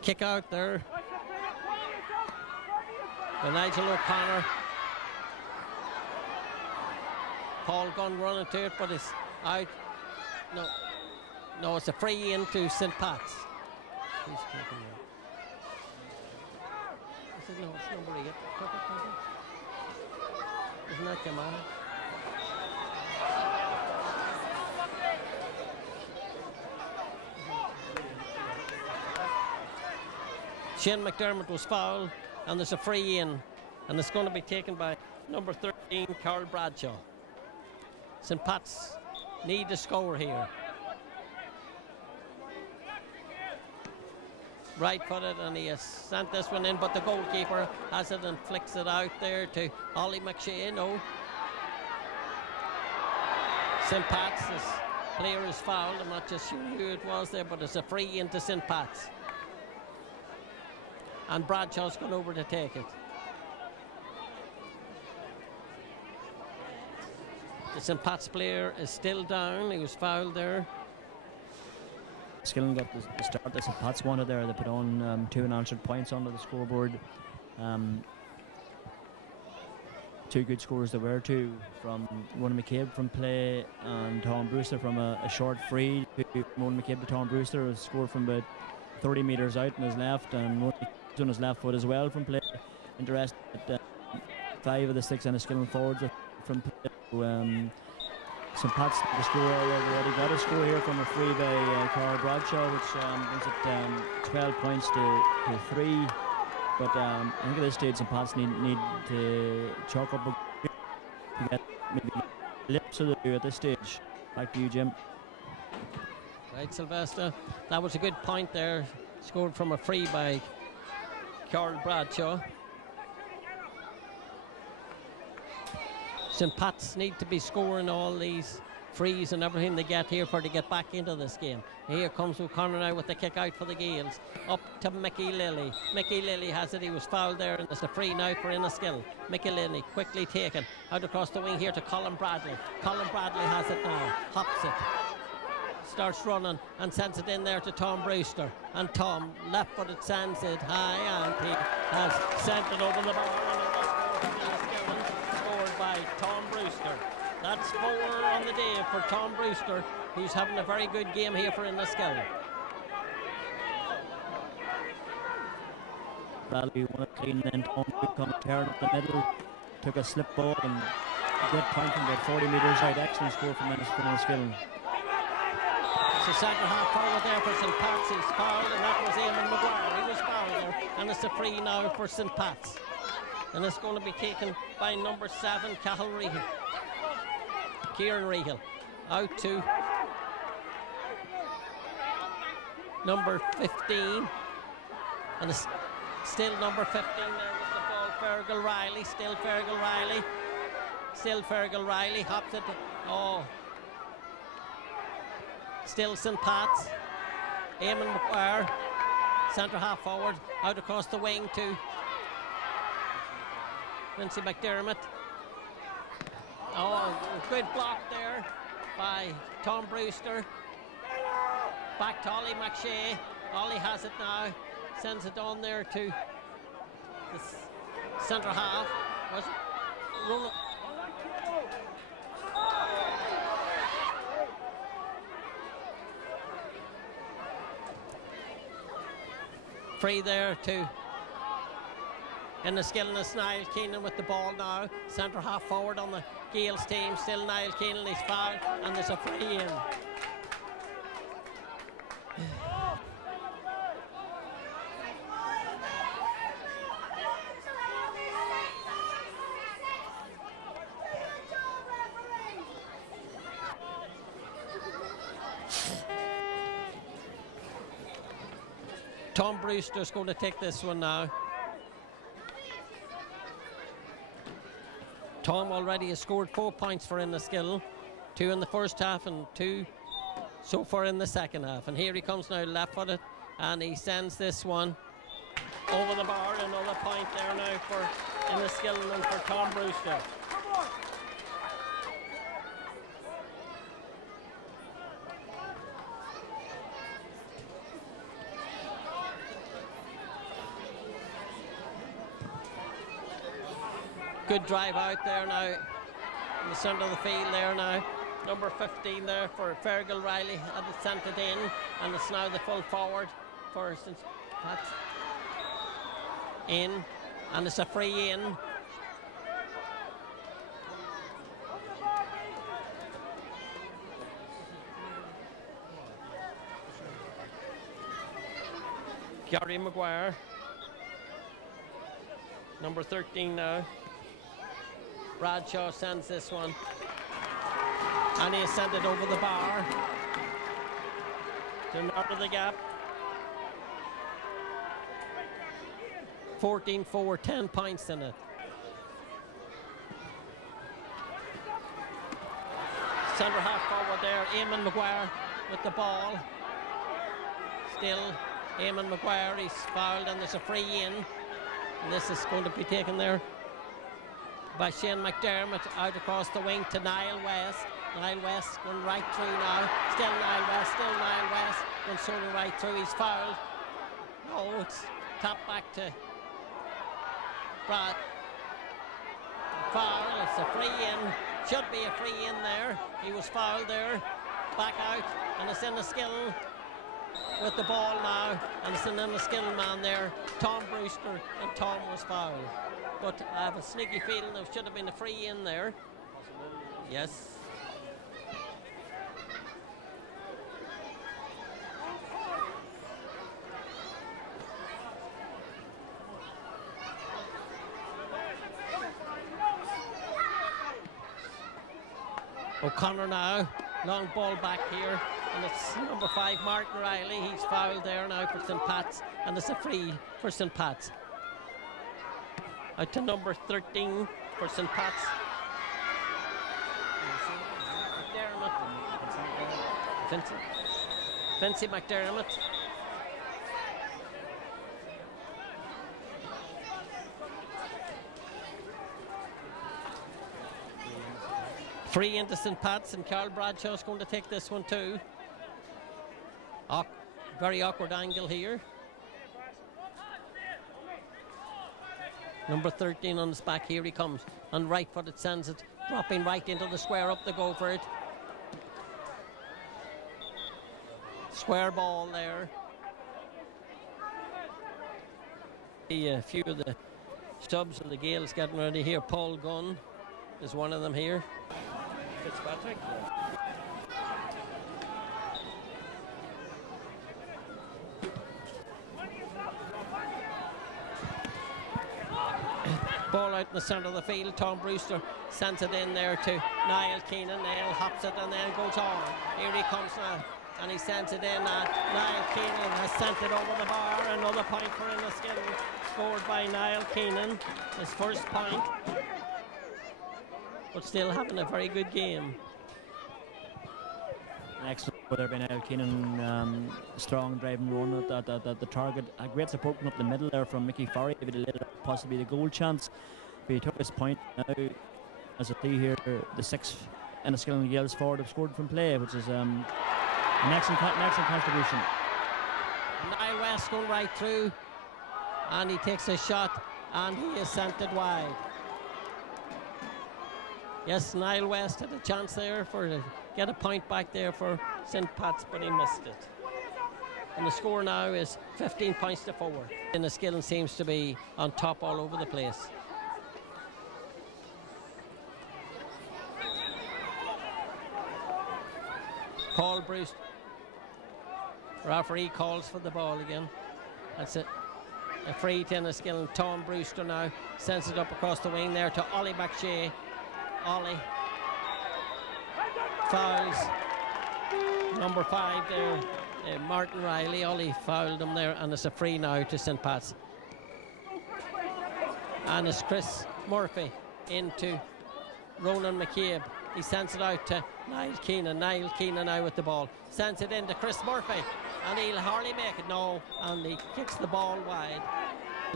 Kick out there by Nigel O'Connor. Paul Gunn running to it, but it's out. No, it's a free into St. Pat's. Who's taking it? I said, no, it's number 8. Isn't that Jamal? Shane McDermott was fouled, and there's a free in, and it's going to be taken by number 13, Carl Bradshaw. St. Pat's need to score here. Right-footed, and he has sent this one in, but the goalkeeper has it and flicks it out there to Ollie McShea. No. St. Pat's, this player is fouled. I'm not just sure who it was there, but it's a free into St. Pat's. And Bradshaw's gone over to take it. The St. Pat's player is still down. He was fouled there. Skillen got the start that St. Pat's wanted there. They put on 2 unanswered points onto the scoreboard. 2 good scores there were, 2 from Ronan McCabe from play and Tom Brewster from a short free. Ronan McCabe to Tom Brewster was scored from about 30 metres out on his left, and Ronan McCabe on his left foot as well from play. Interesting that 5 of the 6 Enniskillen forwards from play. St. Pat's the score already got a score here from a free by Carl Bradshaw, which brings it 12 points to 3. But I think at this stage St. Pat's need to chalk up to get maybe lips of the view at this stage. Back to you, Jim. Right, Sylvester. That was a good point there. Scored from a free by Carl Bradshaw. St. Pat's need to be scoring all these frees and everything they get here to get back into this game. Here comes O'Connor now with the kick out for the Gaels. Up to Mickey Lilly. Mickey Lilly has it. He was fouled there, and there's a free now for Enniskillen. Mickey Lilly quickly taken. Out across the wing here to Colin Bradley. Colin Bradley has it now. Hops it. Starts running and sends it in there to Tom Brewster. And Tom, left-footed, sends it high, and he has sent it over the bar. By Tom Brewster. That's 4 on the day for Tom Brewster, who's having a very good game here for Enniskillen. Bradley won it clean, then Tom Brewster turned up the middle, took a slip ball and a good point from about 40 metres out. Excellent score from Enniskillen. It's a centre half forward there for St. Pat's. He's fouled, and that was Eamon Maguire. He was fouled there, and it's a free now for St. Pat's. And it's going to be taken by number 7, Cathal Rahal. Kieran Rahal out to number 15. And it's still number 15 there with the ball. Fergal Riley, still Fergal Riley. Still Fergal Riley, hops it. Oh. Still St. Pat's. Eamon Maguire, centre half forward, out across the wing to Quincy McDermott. Oh, good block there by Tom Brewster. Back to Ollie McShea. Ollie has it now. Sends it on there to the centre half. Was it? Roll it. Free there to Enniskillen is Niall Keenan with the ball now. Centre half forward on the Gaels team. Still Niall Keenan is fouled, and there's a free in. Tom Brewster's going to take this one now. Tom already has scored 4 points for Enniskillen, 2 in the first half and 2 so far in the second half. And here he comes now, left-footed, and he sends this one over the bar. Another point there now for Enniskillen and for Tom Brewster. Good drive out there now in the centre of the field there now. Number 15 there for Fergal Riley had it sent it in, and it's now the full forward for St. Pat's in, and it's a free in. Gary Maguire, number 13 now. Bradshaw sends this one, and he sent it over the bar to narrow the gap. 14-4, 10 points in it. Centre half forward there, Eamon Maguire with the ball. Still Eamon Maguire, he's fouled, and there's a free in. And this is going to be taken there by Shane McDermott out across the wing to Niall West. Niall West going right through now. Still Niall West going sort of right through. He's fouled. No, it's tapped back to Brad. Foul, it's a free in. Should be a free in there. He was fouled there. Back out, and it's Enniskillen with the ball now, and it's an Enniskillen man there, Tom Brewster, and Tom was fouled. But I have a sneaky feeling there should have been a free in there. Yes. O'Connor now, long ball back here, and it's number 5, Martin Riley. He's fouled there now for St. Pat's, and it's a free for St. Pat's. Out to number 13 for St. Pat's. Vincey McDermott. Free into St. Pat's, and Carl Bradshaw's going to take this one too. Very awkward angle here. Number 13 on his back, here he comes. On right foot it sends it, dropping right into the square, up to go for it. Square ball there. A few of the subs of the Gaels getting ready here. Paul Gunn is one of them here. Fitzpatrick. Ball out in the centre of the field. Tom Brewster sends it in there to Niall Keenan. Niall hops it and then goes on. Here he comes now, and he sends it in. Niall Keenan has sent it over the bar. Another point for Enniskillen, scored by Niall Keenan. His first point, but still having a very good game. Excellent there by Niall Keenan. Strong driving run at the target. A great support up the middle there from Mickey Farry. If it led possibly the goal chance, but he took his point now. As I see here, the 6th Enniskillen Gaels forward have scored from play, which is an excellent contribution. Niall West going right through, and he takes a shot, and he is sent it wide. Yes, Niall West had a chance there to get a point back there for St. Pat's, but he missed it. And the score now is 15 points to 4. Enniskillen seems to be on top all over the place. Paul Brewster. Referee calls for the ball again. That's it. A free to Enniskillen. Tom Brewster now sends it up across the wing there to Ollie McShea. Ollie fouls number 5 there, Martin Riley. Ollie fouled him there, and it's a free now to St. Pat's. And it's Chris Murphy into Ronan McCabe. He sends it out to Niall Keenan. Niall Keenan now with the ball. Sends it into Chris Murphy. And he'll hardly make it. No. And he kicks the ball wide.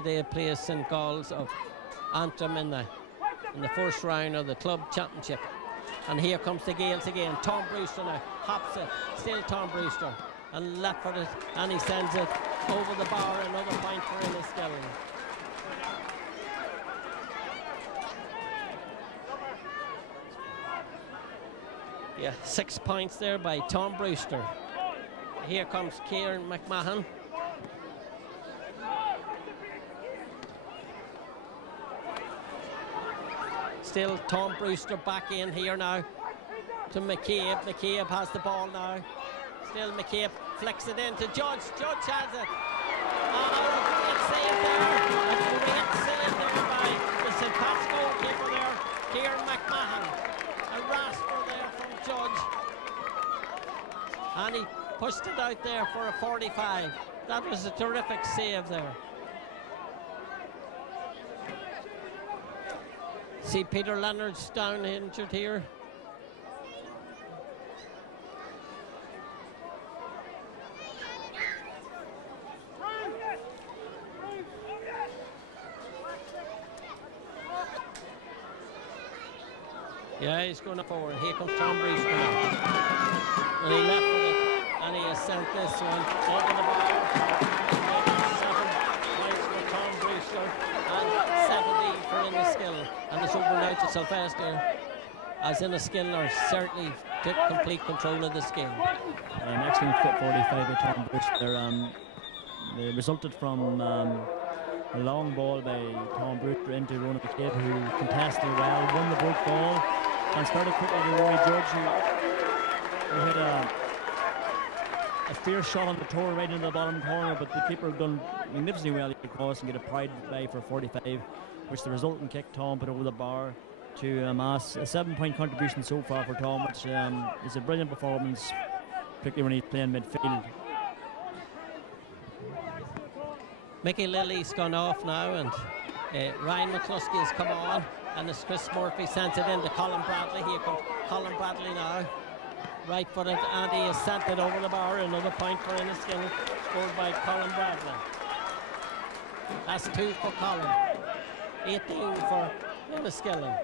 They play St. Gaels of Antrim in the first round of the club championship. And here comes the Gaels again. Tom Brewster now hops it. Still Tom Brewster. And left for it. And he sends it over the bar. Another point for Enniskillen. Yeah, 6 points there by Tom Brewster. Here comes Kieran McMahon. Still Tom Brewster back in here now to McCabe. McCabe has the ball now. Still McCabe flicks it into Judge. Judge has it. Oh, great save there. A great save there by the St. Pat's goalkeeper there, Kieran McMahon. A rasper there from Judge. And he pushed it out there for a 45. That was a terrific save there. See Peter Leonard's down injured here. Yeah, he's going forward. Here comes Tom Brewster now. And he left with it, and he has sent this one over the bar. 7 points for Tom Brewster and 17 for Enniskillen. And it's over now to Sylvester, as Enniskillen are certainly took complete control of this game. An excellent fit 45 by Tom Brewster. They resulted from a long ball by Tom Brewster into Ronan McCabe, who contested well, won the broke ball, and started quickly to Rory Judge, who hit a fierce shot on the toe right into the bottom corner, but the keeper done magnificently well to cross and get a pride play for 45, which the resulting kick Tom put over the bar to amass a 7-point contribution so far for Tom, which is a brilliant performance, particularly when he's playing midfield. Mickey Lilly's gone off now, and Ryan McCluskey has come on, and as Chris Murphy sends it into Colin Bradley. Here comes Colin Bradley now, right footed, and he has sent it over the bar. Another point for Enniskillen, scored by Colin Bradley. That's 2 for Colin, 18 for Enniskillen.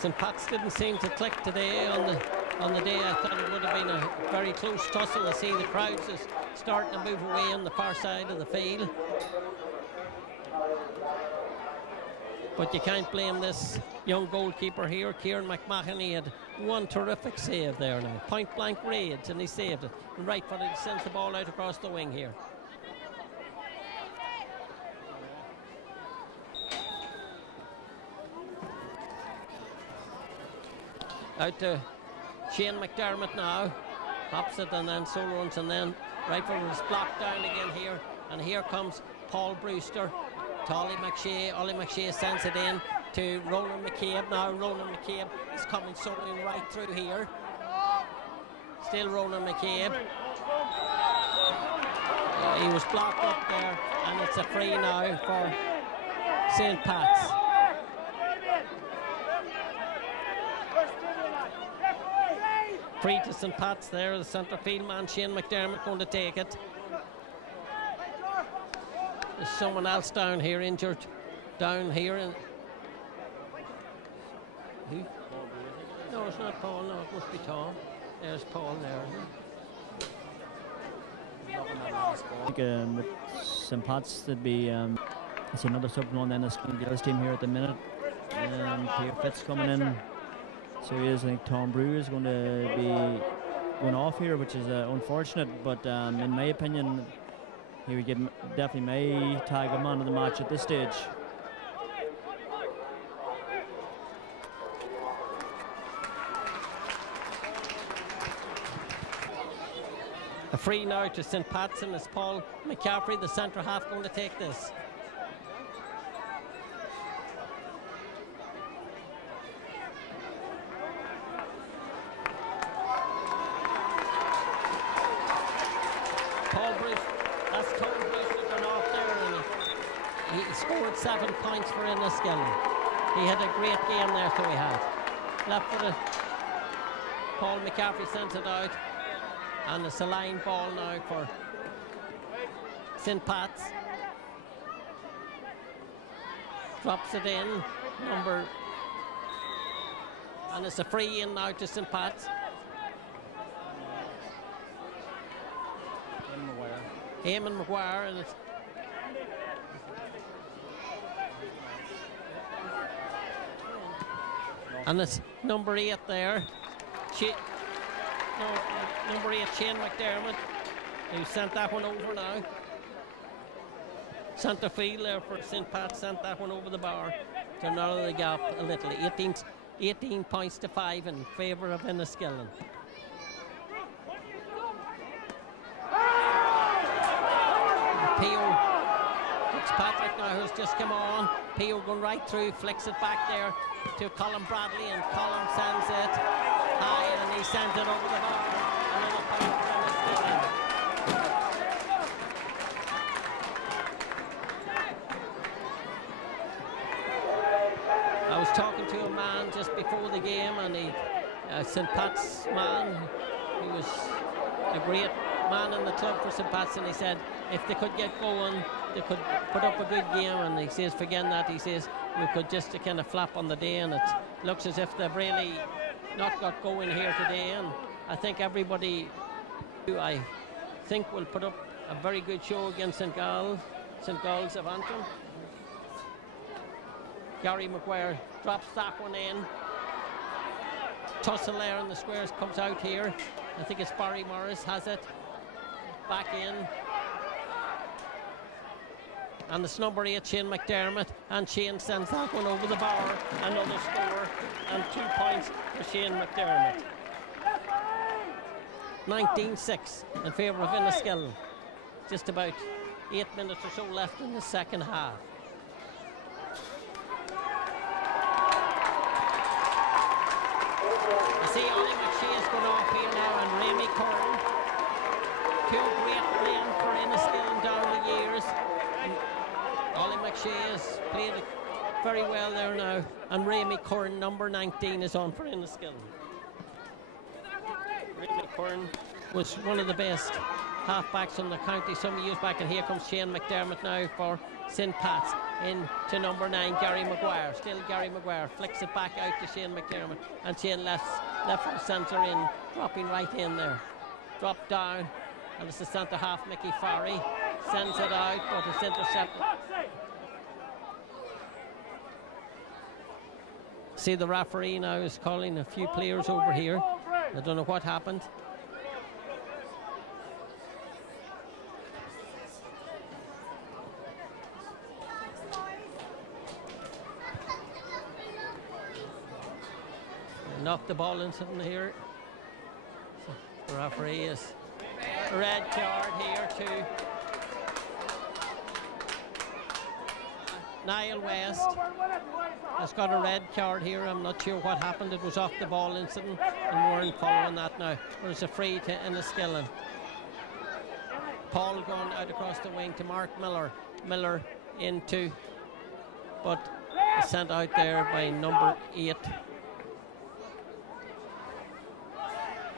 St. Pat's didn't seem to click today on the day. I thought it would have been a very close tussle. To see the crowds is starting to move away on the far side of the field. But you can't blame this young goalkeeper here, Kieran McMahon. He had one terrific save there now. Point blank raids, and he saved it. And right footed, he sends the ball out across the wing here. Out to Shane McDermott now, hops it and then so runs, and then right foot is blocked down again here, and here comes Paul Brewster to Ollie McShea. Ollie McShea sends it in to Ronan McCabe now. Ronan McCabe is coming solely right through here. Still Ronan McCabe. He was blocked up there, and it's a free now for St. Pat's. Free to St. Pat's there, the centre field man Shane McDermott going to take it. There's someone else down here injured, down here. Who? No, it's not Paul, no, it must be Tom. There's Paul there. I think with St. Pat's, there'd be it's another sub on the Enniskillen Gaels team here at the minute. Pierre Fitz coming in. So he is, I think Tom Brew is going to be going off here, which is unfortunate, but in my opinion, he would get definitely my tag of man of the match at this stage. A free now to St. Pat's, and it's Paul McCaffrey, the centre half, going to take this. Paul Bruce, that's Tom Bruce gone off there, and he scored 7 points for Enniskillen. He had a great game there, so he had. Left footed, Paul McCaffrey sends it out, and it's a line ball now for St. Pat's. Drops it in, and it's a free in now to St. Pat's. Eamon Maguire, and it's number 8 there. Number 8, Shane McDermott, who sent that one over now. Centre field there for St. Pat, sent that one over the bar to narrow the gap a little. 18 points to 5 in favour of Enniskillen. Pio Fitzpatrick now has just come on. Pio going right through, flicks it back there to Colin Bradley, and Colin sends it high, and he sends it over the bar. Another point for Enniskillen. I was talking to a man just before the game, and St. Pat's man, he was a great man in the club for St. Pat's, and he said if they could get going, they could put up a good game, and he says forgetting that, he says we could just kind of flap on the day, and it looks as if they've really not got going here today, and I think everybody, I think, will put up a very good show against St. Gaels of Antrim. Gary Maguire drops that one in. Tussle there in the squares, comes out here. I think it's Barry Morris has it. Back in. And it's number 8, Shane McDermott, and Shane sends that one over the bar. Another score, and 2 points for Shane McDermott. 19-6 in favour of Enniskillen. Just about 8 minutes or so left in the second half. I see Ollie McShea's going off here now, and Remy Curran. 2 great men for Enniskillen down the years. Ollie McShea has played it very well there now, and Remy Curran, number 19, is on for Enniskillen. Remy Curran was one of the best half-backs on the county some years back, and here comes Shane McDermott now for St. Pat's, into number 9, Gary Maguire. Still Gary Maguire, flicks it back out to Shane McDermott, and Shane left from centre in, dropping right in there. Drop down, and it's the centre half, Mickey Farry, sends it out, but it's intercepted. See, the referee now is calling a few players over here. I don't know what happened. Knocked the ball in something here. So the referee is a red card here to Niall West. Has got a red card here. I'm not sure what happened. It was off the ball incident, and we're following that now. There's a free to Enniskillen. Paul going out across the wing to Mark Miller. Miller into, but sent out there by number 8.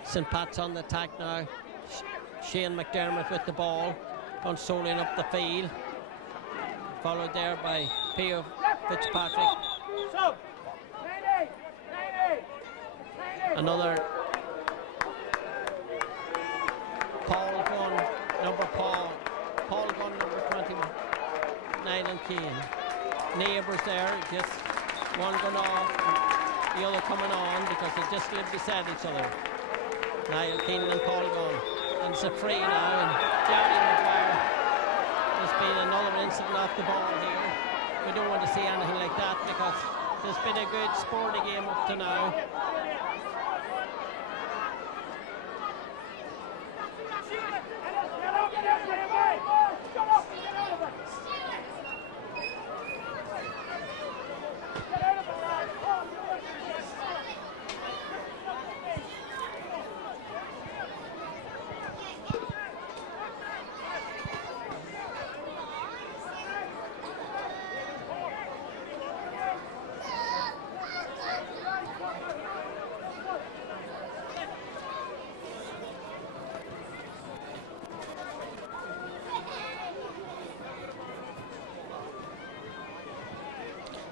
St. Pat's on the attack now. Shane McDermott with the ball, consoling up the field. Followed there by Pio Fitzpatrick. Another Paul Gunn, Paul Gunn, number 29, and Keane. Neighbours there, just one going off, the other coming on, because they just stood beside each other. Niall Keane and Paul Gunn. And it's a free now, and Gary Maguire. There's been another incident off the ball here. We don't want to see anything like that, because there's been a good sporting game up to now.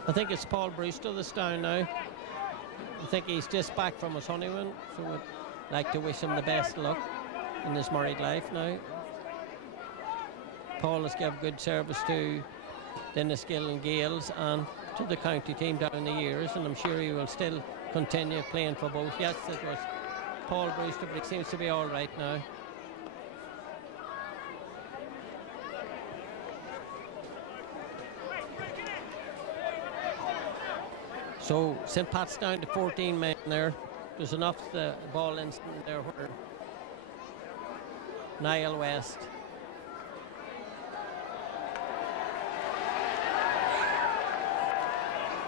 I think it's Paul Brewster that's down now. I think he's just back from his honeymoon, so we'd like to wish him the best luck in his married life now. Paul has given good service to the Enniskillen Gaels and to the county team down the years, and I'm sure he will still continue playing for both. Yes, it was Paul Brewster, but he seems to be all right now. So St. Pat's down to 14 men there. There's enough the ball in there where Niall West.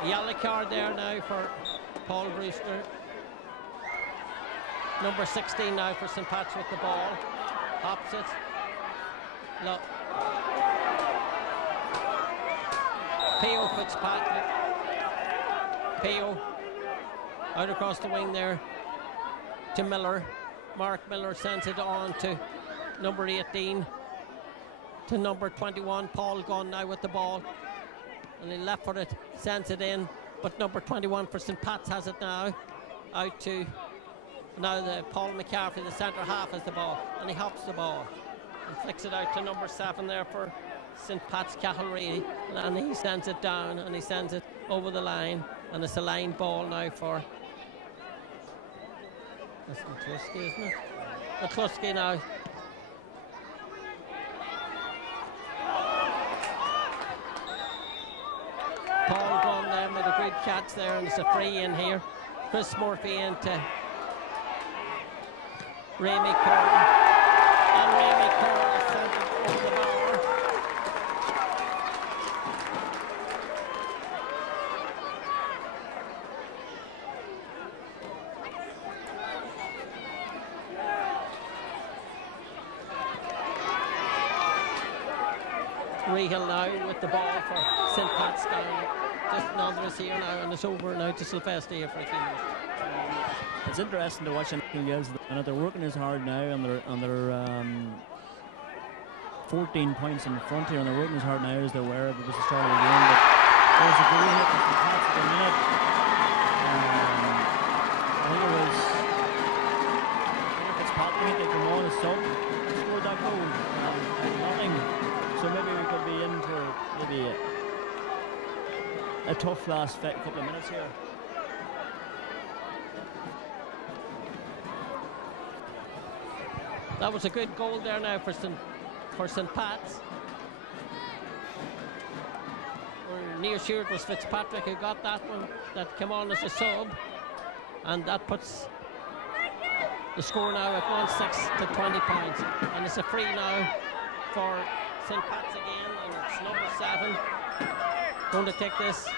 Yellow card there now for Paul Brewster. Number 16 now for St. Pat's with the ball. Hops it. Look. P.O. Fitzpatrick. P.O. out across the wing there to Miller. Mark Miller sends it on to number 18 to number 21. Paul Gunn now with the ball. And he left for it, sends it in. But number 21 for St. Pat's has it now. Out to now the Paul McCarthy, the centre half, has the ball. And he hops the ball and flicks it out to number 7 there for St. Pat's Cathlery. And he sends it down and he sends it over the line. And it's a line ball now for, that's McCluskey, isn't it? McCluskey now. Paul Gunn there with a good catch there, and it's a free in here. Chris Murphy into Ramey Curran. And Ramey Curran is sent it over the bar. Rehill now with the ball for St. Pat's down. Just another is here now, and it's over now to Sylvester here for a few minutes. It's interesting to watch the Gaels. They're working as hard now, and they're 14 points in front here, and they're working as hard now as they were at the start of the game. But there's a goal hit from Pat's at the minute. I think it was Fitzpatrick that came on as sub scored that goal. Nothing. So maybe we could be in for maybe a tough last couple of minutes here. That was a good goal there now for St. Pat's. We're near sure it was Fitzpatrick who got that one, that came on as a sub, and that puts the score now at 1-6 to 20 points. And it's a free now for St. Pat's again, and it's number 7 going to take this.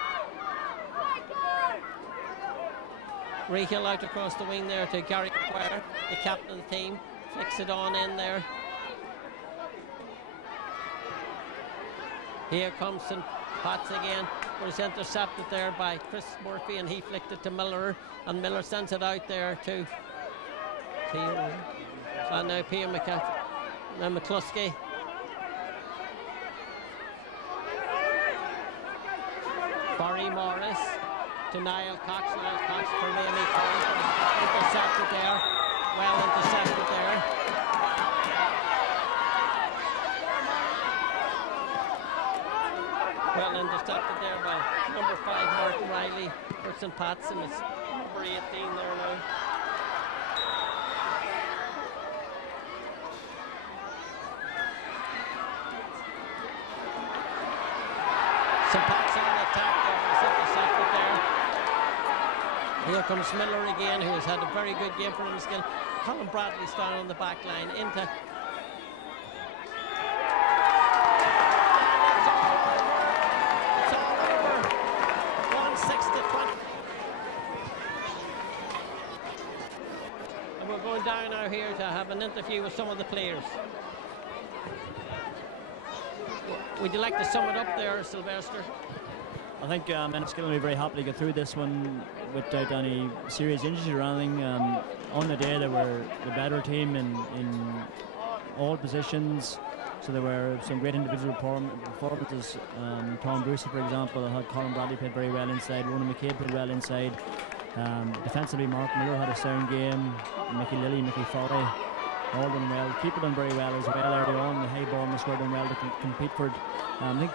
Rehill out across the wing there to Gary McGuire, the captain of the team. Flicks it on in there. Here comes St. Pat's again, but it's intercepted there by Chris Murphy, and he flicked it to Miller, and Miller sends it out there to Peter. And now Peter McCluskey. Barry Morris to Niall Cox. Niall Cox for Ramey Curran. Intercepted there. Well intercepted there. Well intercepted there by number 5 Martin Riley for St. Pat's, and it's number 18 there now. St. Pat's on the attack there, but it's intercepted there. Here comes Miller again, who has had a very good game for Enniskillen. Colin Bradley's down on the back line into. It's all over. 1-6 to 20. And we're going down now here to have an interview with some of the players. Would you like to sum it up there, Sylvester? I think Enniskillen will be very happy to get through this one without any serious injuries or anything. On the day they were the better team in all positions. So there were some great individual performances. Tom Bruce, for example, had Colin Bradley played very well inside. Ronan McCabe played well inside. Defensively, Mark Miller had a sound game. Mickey Lilly, Mickey Foley, all done well. Keeper done very well as well early on. The high ball must have done well to compete for it. I think.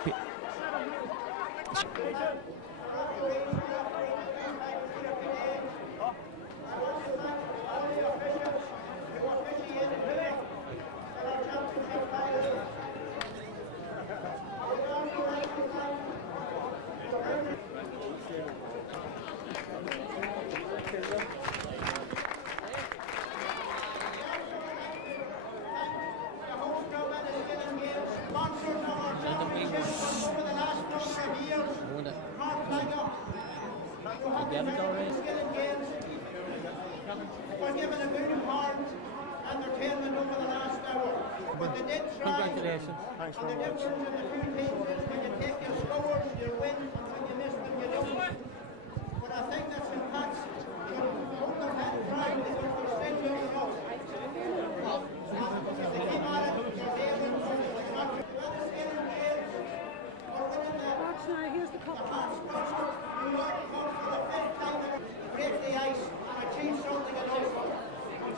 Was given a good important entertainment over the last hour. But they did try. Congratulations. Thanks very much. The difference in the two teams is when you take your scores, you win, and when you miss them, you lose. But I think that's in Pat's hope they've had pride because they're still young enough. If they came at it, they're able to not to whether scaling games or winning the Here's the cup. sponsored New York Cup for the 5th time. Break the ice and achieve something else. And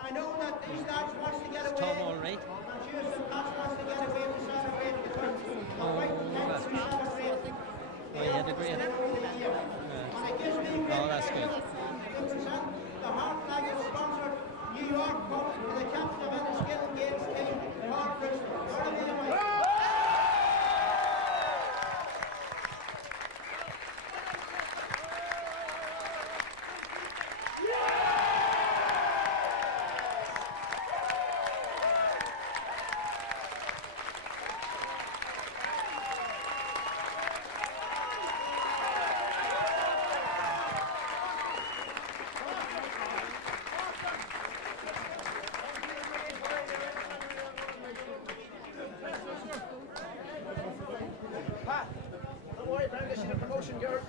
I know that these lads wants to get away. Tom all right? And Houston wants to get away to celebrate the turn. Celebrating. Oh, you had a great. And it gives me great that's good. The Hart flag is sponsored New York Cup for the captain of Enniskillen Gaels team, Mark Bristol. Don't worry, Brad, I see the promotion, Gert.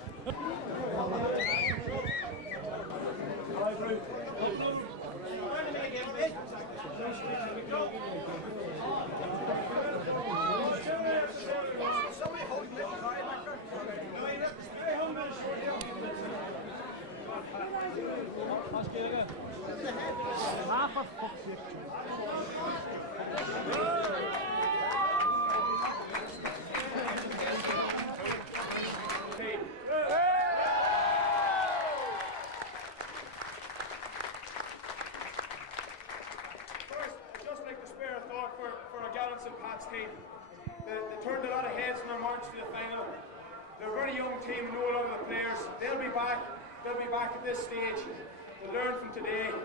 For our Gaels and Pat's team. They turned a lot of heads in their march to the final. They're a very young team, know a lot of the players. They'll be back at this stage to learn from today. And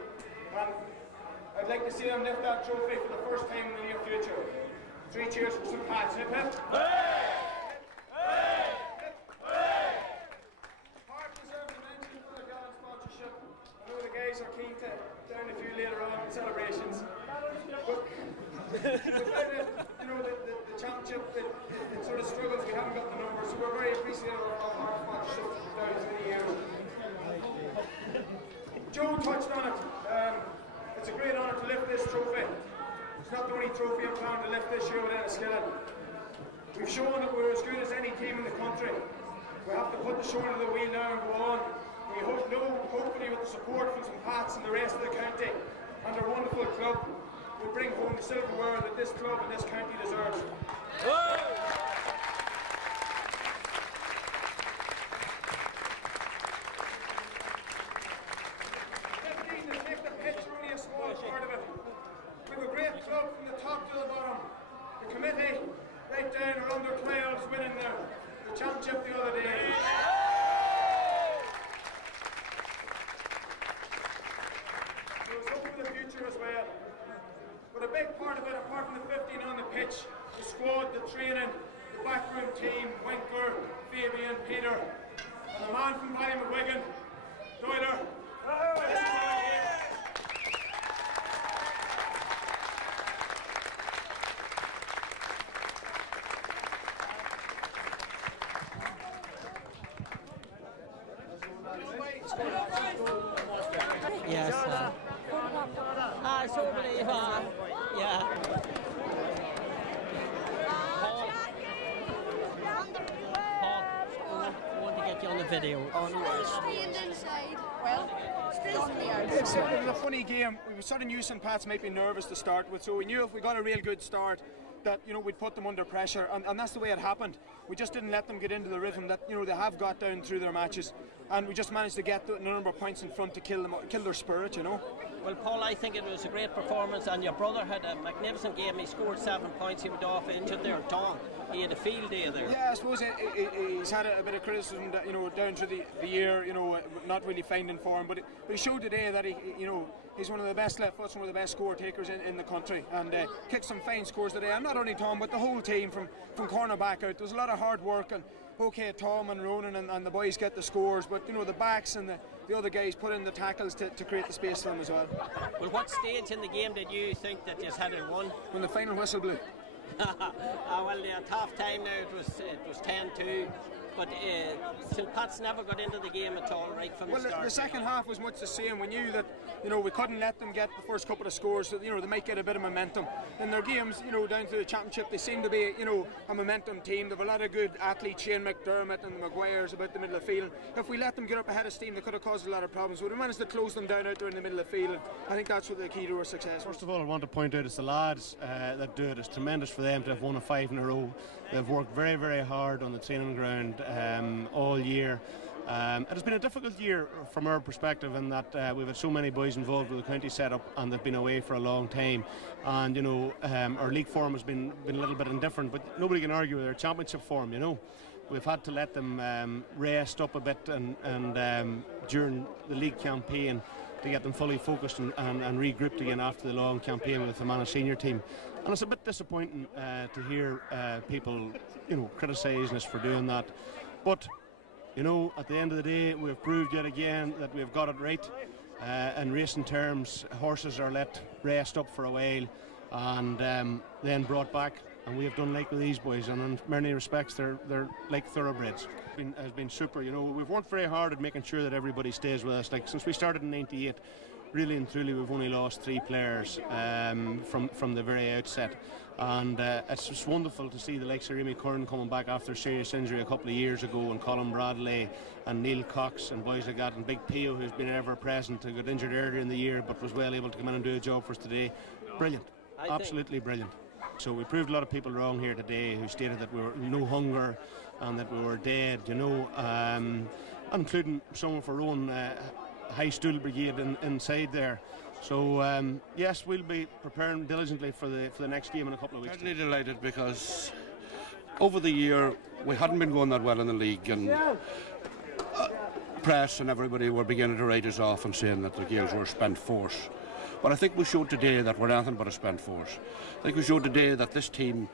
I'd like to see them lift that trophy for the first time in the near future. 3 cheers for St. Pat's. Hip hip. Hard deserves a mention for the Gaels sponsorship. I know the guys are keen to down a few later on in celebrations. But the championship, it sort of struggles. We haven't got the numbers, so we're very appreciative of our sponsorship down as many years. Joe touched on it. It's a great honour to lift this trophy. It's not the only trophy I'm planning to lift this year with Enniskillen. We've shown that we're as good as any team in the country. We have to put the shoulder to the wheel now and go on. We hopefully with the support from St. Pat's and the rest of the county and our wonderful club, we'll bring home the silverware that this club and this county deserves. 15 to take the pitch, only a small part of it. We have a great club from the top to the bottom. The committee, right down, are under 12s winning the championship the other day. So there's hope for the future as well. But a big part of it, apart from the 15 on the pitch, the squad, the training, the backroom team, Winkler, Fabian, Peter, and the man from Ballymcguigan, Doyle. So believe, yeah. Paul, want to get you on the video. It was a funny game. We sort of knew St. Pat's might be nervous to start with, so we knew if we got a real good start that we'd put them under pressure, and that's the way it happened. We just didn't let them get into the rhythm that they have got down through their matches, and we just managed to get the number of points in front to kill their spirit. Well, Paul, I think it was a great performance, and your brother had a magnificent game. He scored 7 points. He went off injured there, Donagh. He had a field day there. Yeah, I suppose he's had a bit of criticism that, down through the year, not really finding form, but he showed today that he's one of the best left foots, one of the best score takers in the country, and kicked some fine scores today. And not only Tom, but the whole team from corner back out. There was a lot of hard work, and okay, Tom and Ronan and the boys get the scores, but the backs and the other guys put in the tackles to create the space for them as well. Well, what stage in the game did you think that you had it won? When the final whistle blew. Well, at half time now it was 10-2, but St. Pat's never got into the game at all right from the start. Well, the second half was much the same. We knew that we couldn't let them get the first couple of scores, so they might get a bit of momentum in their games. Down to the championship, they seem to be a momentum team. They've a lot of good athletes, Shane McDermott and the Maguires about the middle of the field. If we let them get up ahead of steam, they could have caused a lot of problems. But we managed to close them down out there in the middle of the field. I think that's what the key to our success. First of all, I want to point out it's the lads that do it. It's tremendous for them to have won a 5 in a row. They've worked very, very hard on the training ground all year. It has been a difficult year from our perspective in that we've had so many boys involved with the county setup, and they've been away for a long time, and our league form has been a little bit indifferent, but nobody can argue with our championship form. We've had to let them rest up a bit and during the league campaign to get them fully focused and regrouped again after the long campaign with the Fermanagh senior team. And it's a bit disappointing to hear people criticising us for doing that, but at the end of the day, we've proved yet again that we've got it right. In racing terms, horses are let rest up for a while and then brought back, and we have done like with these boys, and in many respects they're like thoroughbreds. It has been super. We've worked very hard at making sure that everybody stays with us. Like since we started in '98, really and truly we've only lost 3 players from the very outset, and it's just wonderful to see the likes of Amy Curran coming back after a serious injury a couple of years ago, and Colin Bradley and Neil Cox and boys like that, and Big Pio, who's been ever present, who got injured earlier in the year but was well able to come in and do a job for us today. Brilliant, absolutely brilliant. So we proved a lot of people wrong here today who stated that we were no hunger and that we were dead, including someone for our own high stool brigade inside there. So yes, we'll be preparing diligently for the next game in a couple of weeks. Certainly delighted, because over the year we hadn't been going that well in the league, and press and everybody were beginning to write us off and saying that the Gaels were a spent force. But I think we showed today that we're nothing but a spent force. I think we showed today that this team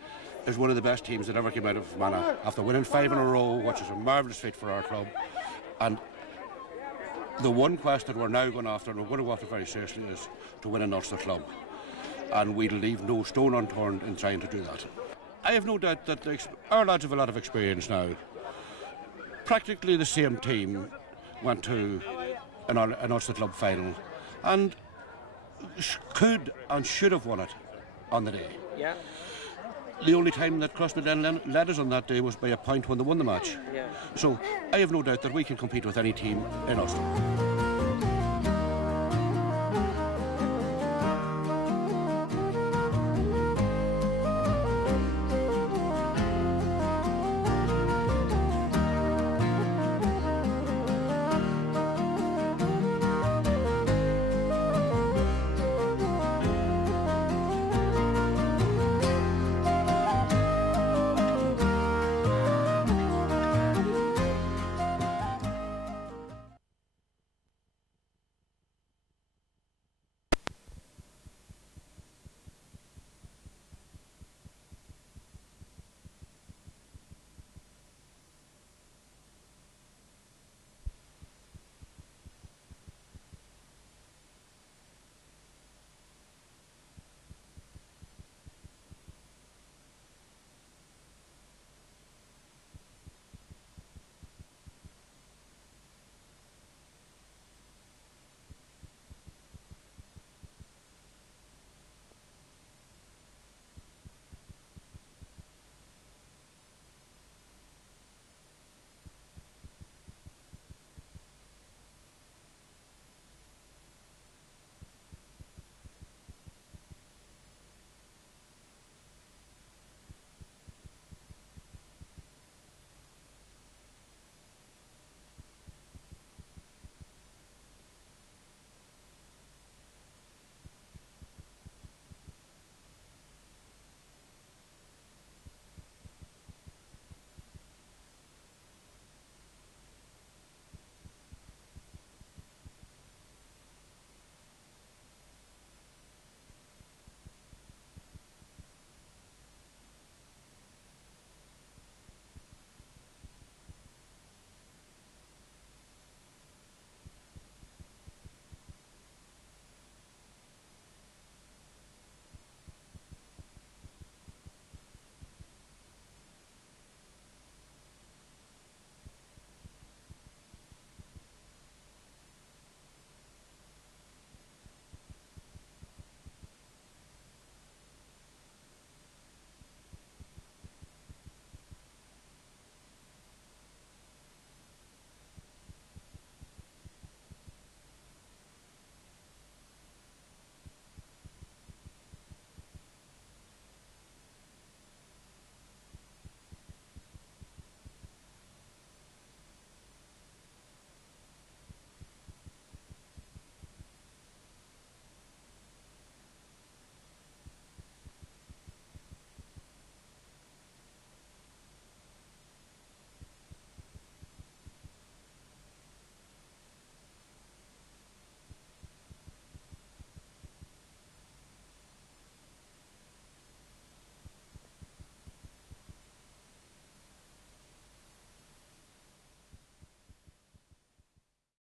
is one of the best teams that ever came out of Fermanagh, after winning 5 in a row, which is a marvellous feat for our club. And the one quest that we're now going after, and we're going to go after very seriously, is to win an Ulster club. And we'll leave no stone unturned in trying to do that. I have no doubt that our lads have a lot of experience now. Practically the same team went to an Ulster club final and could and should have won it on the day. Yeah. The only time that Crossmaglen led us on that day was by a point when they won the match. Yeah. So I have no doubt that we can compete with any team in Ulster.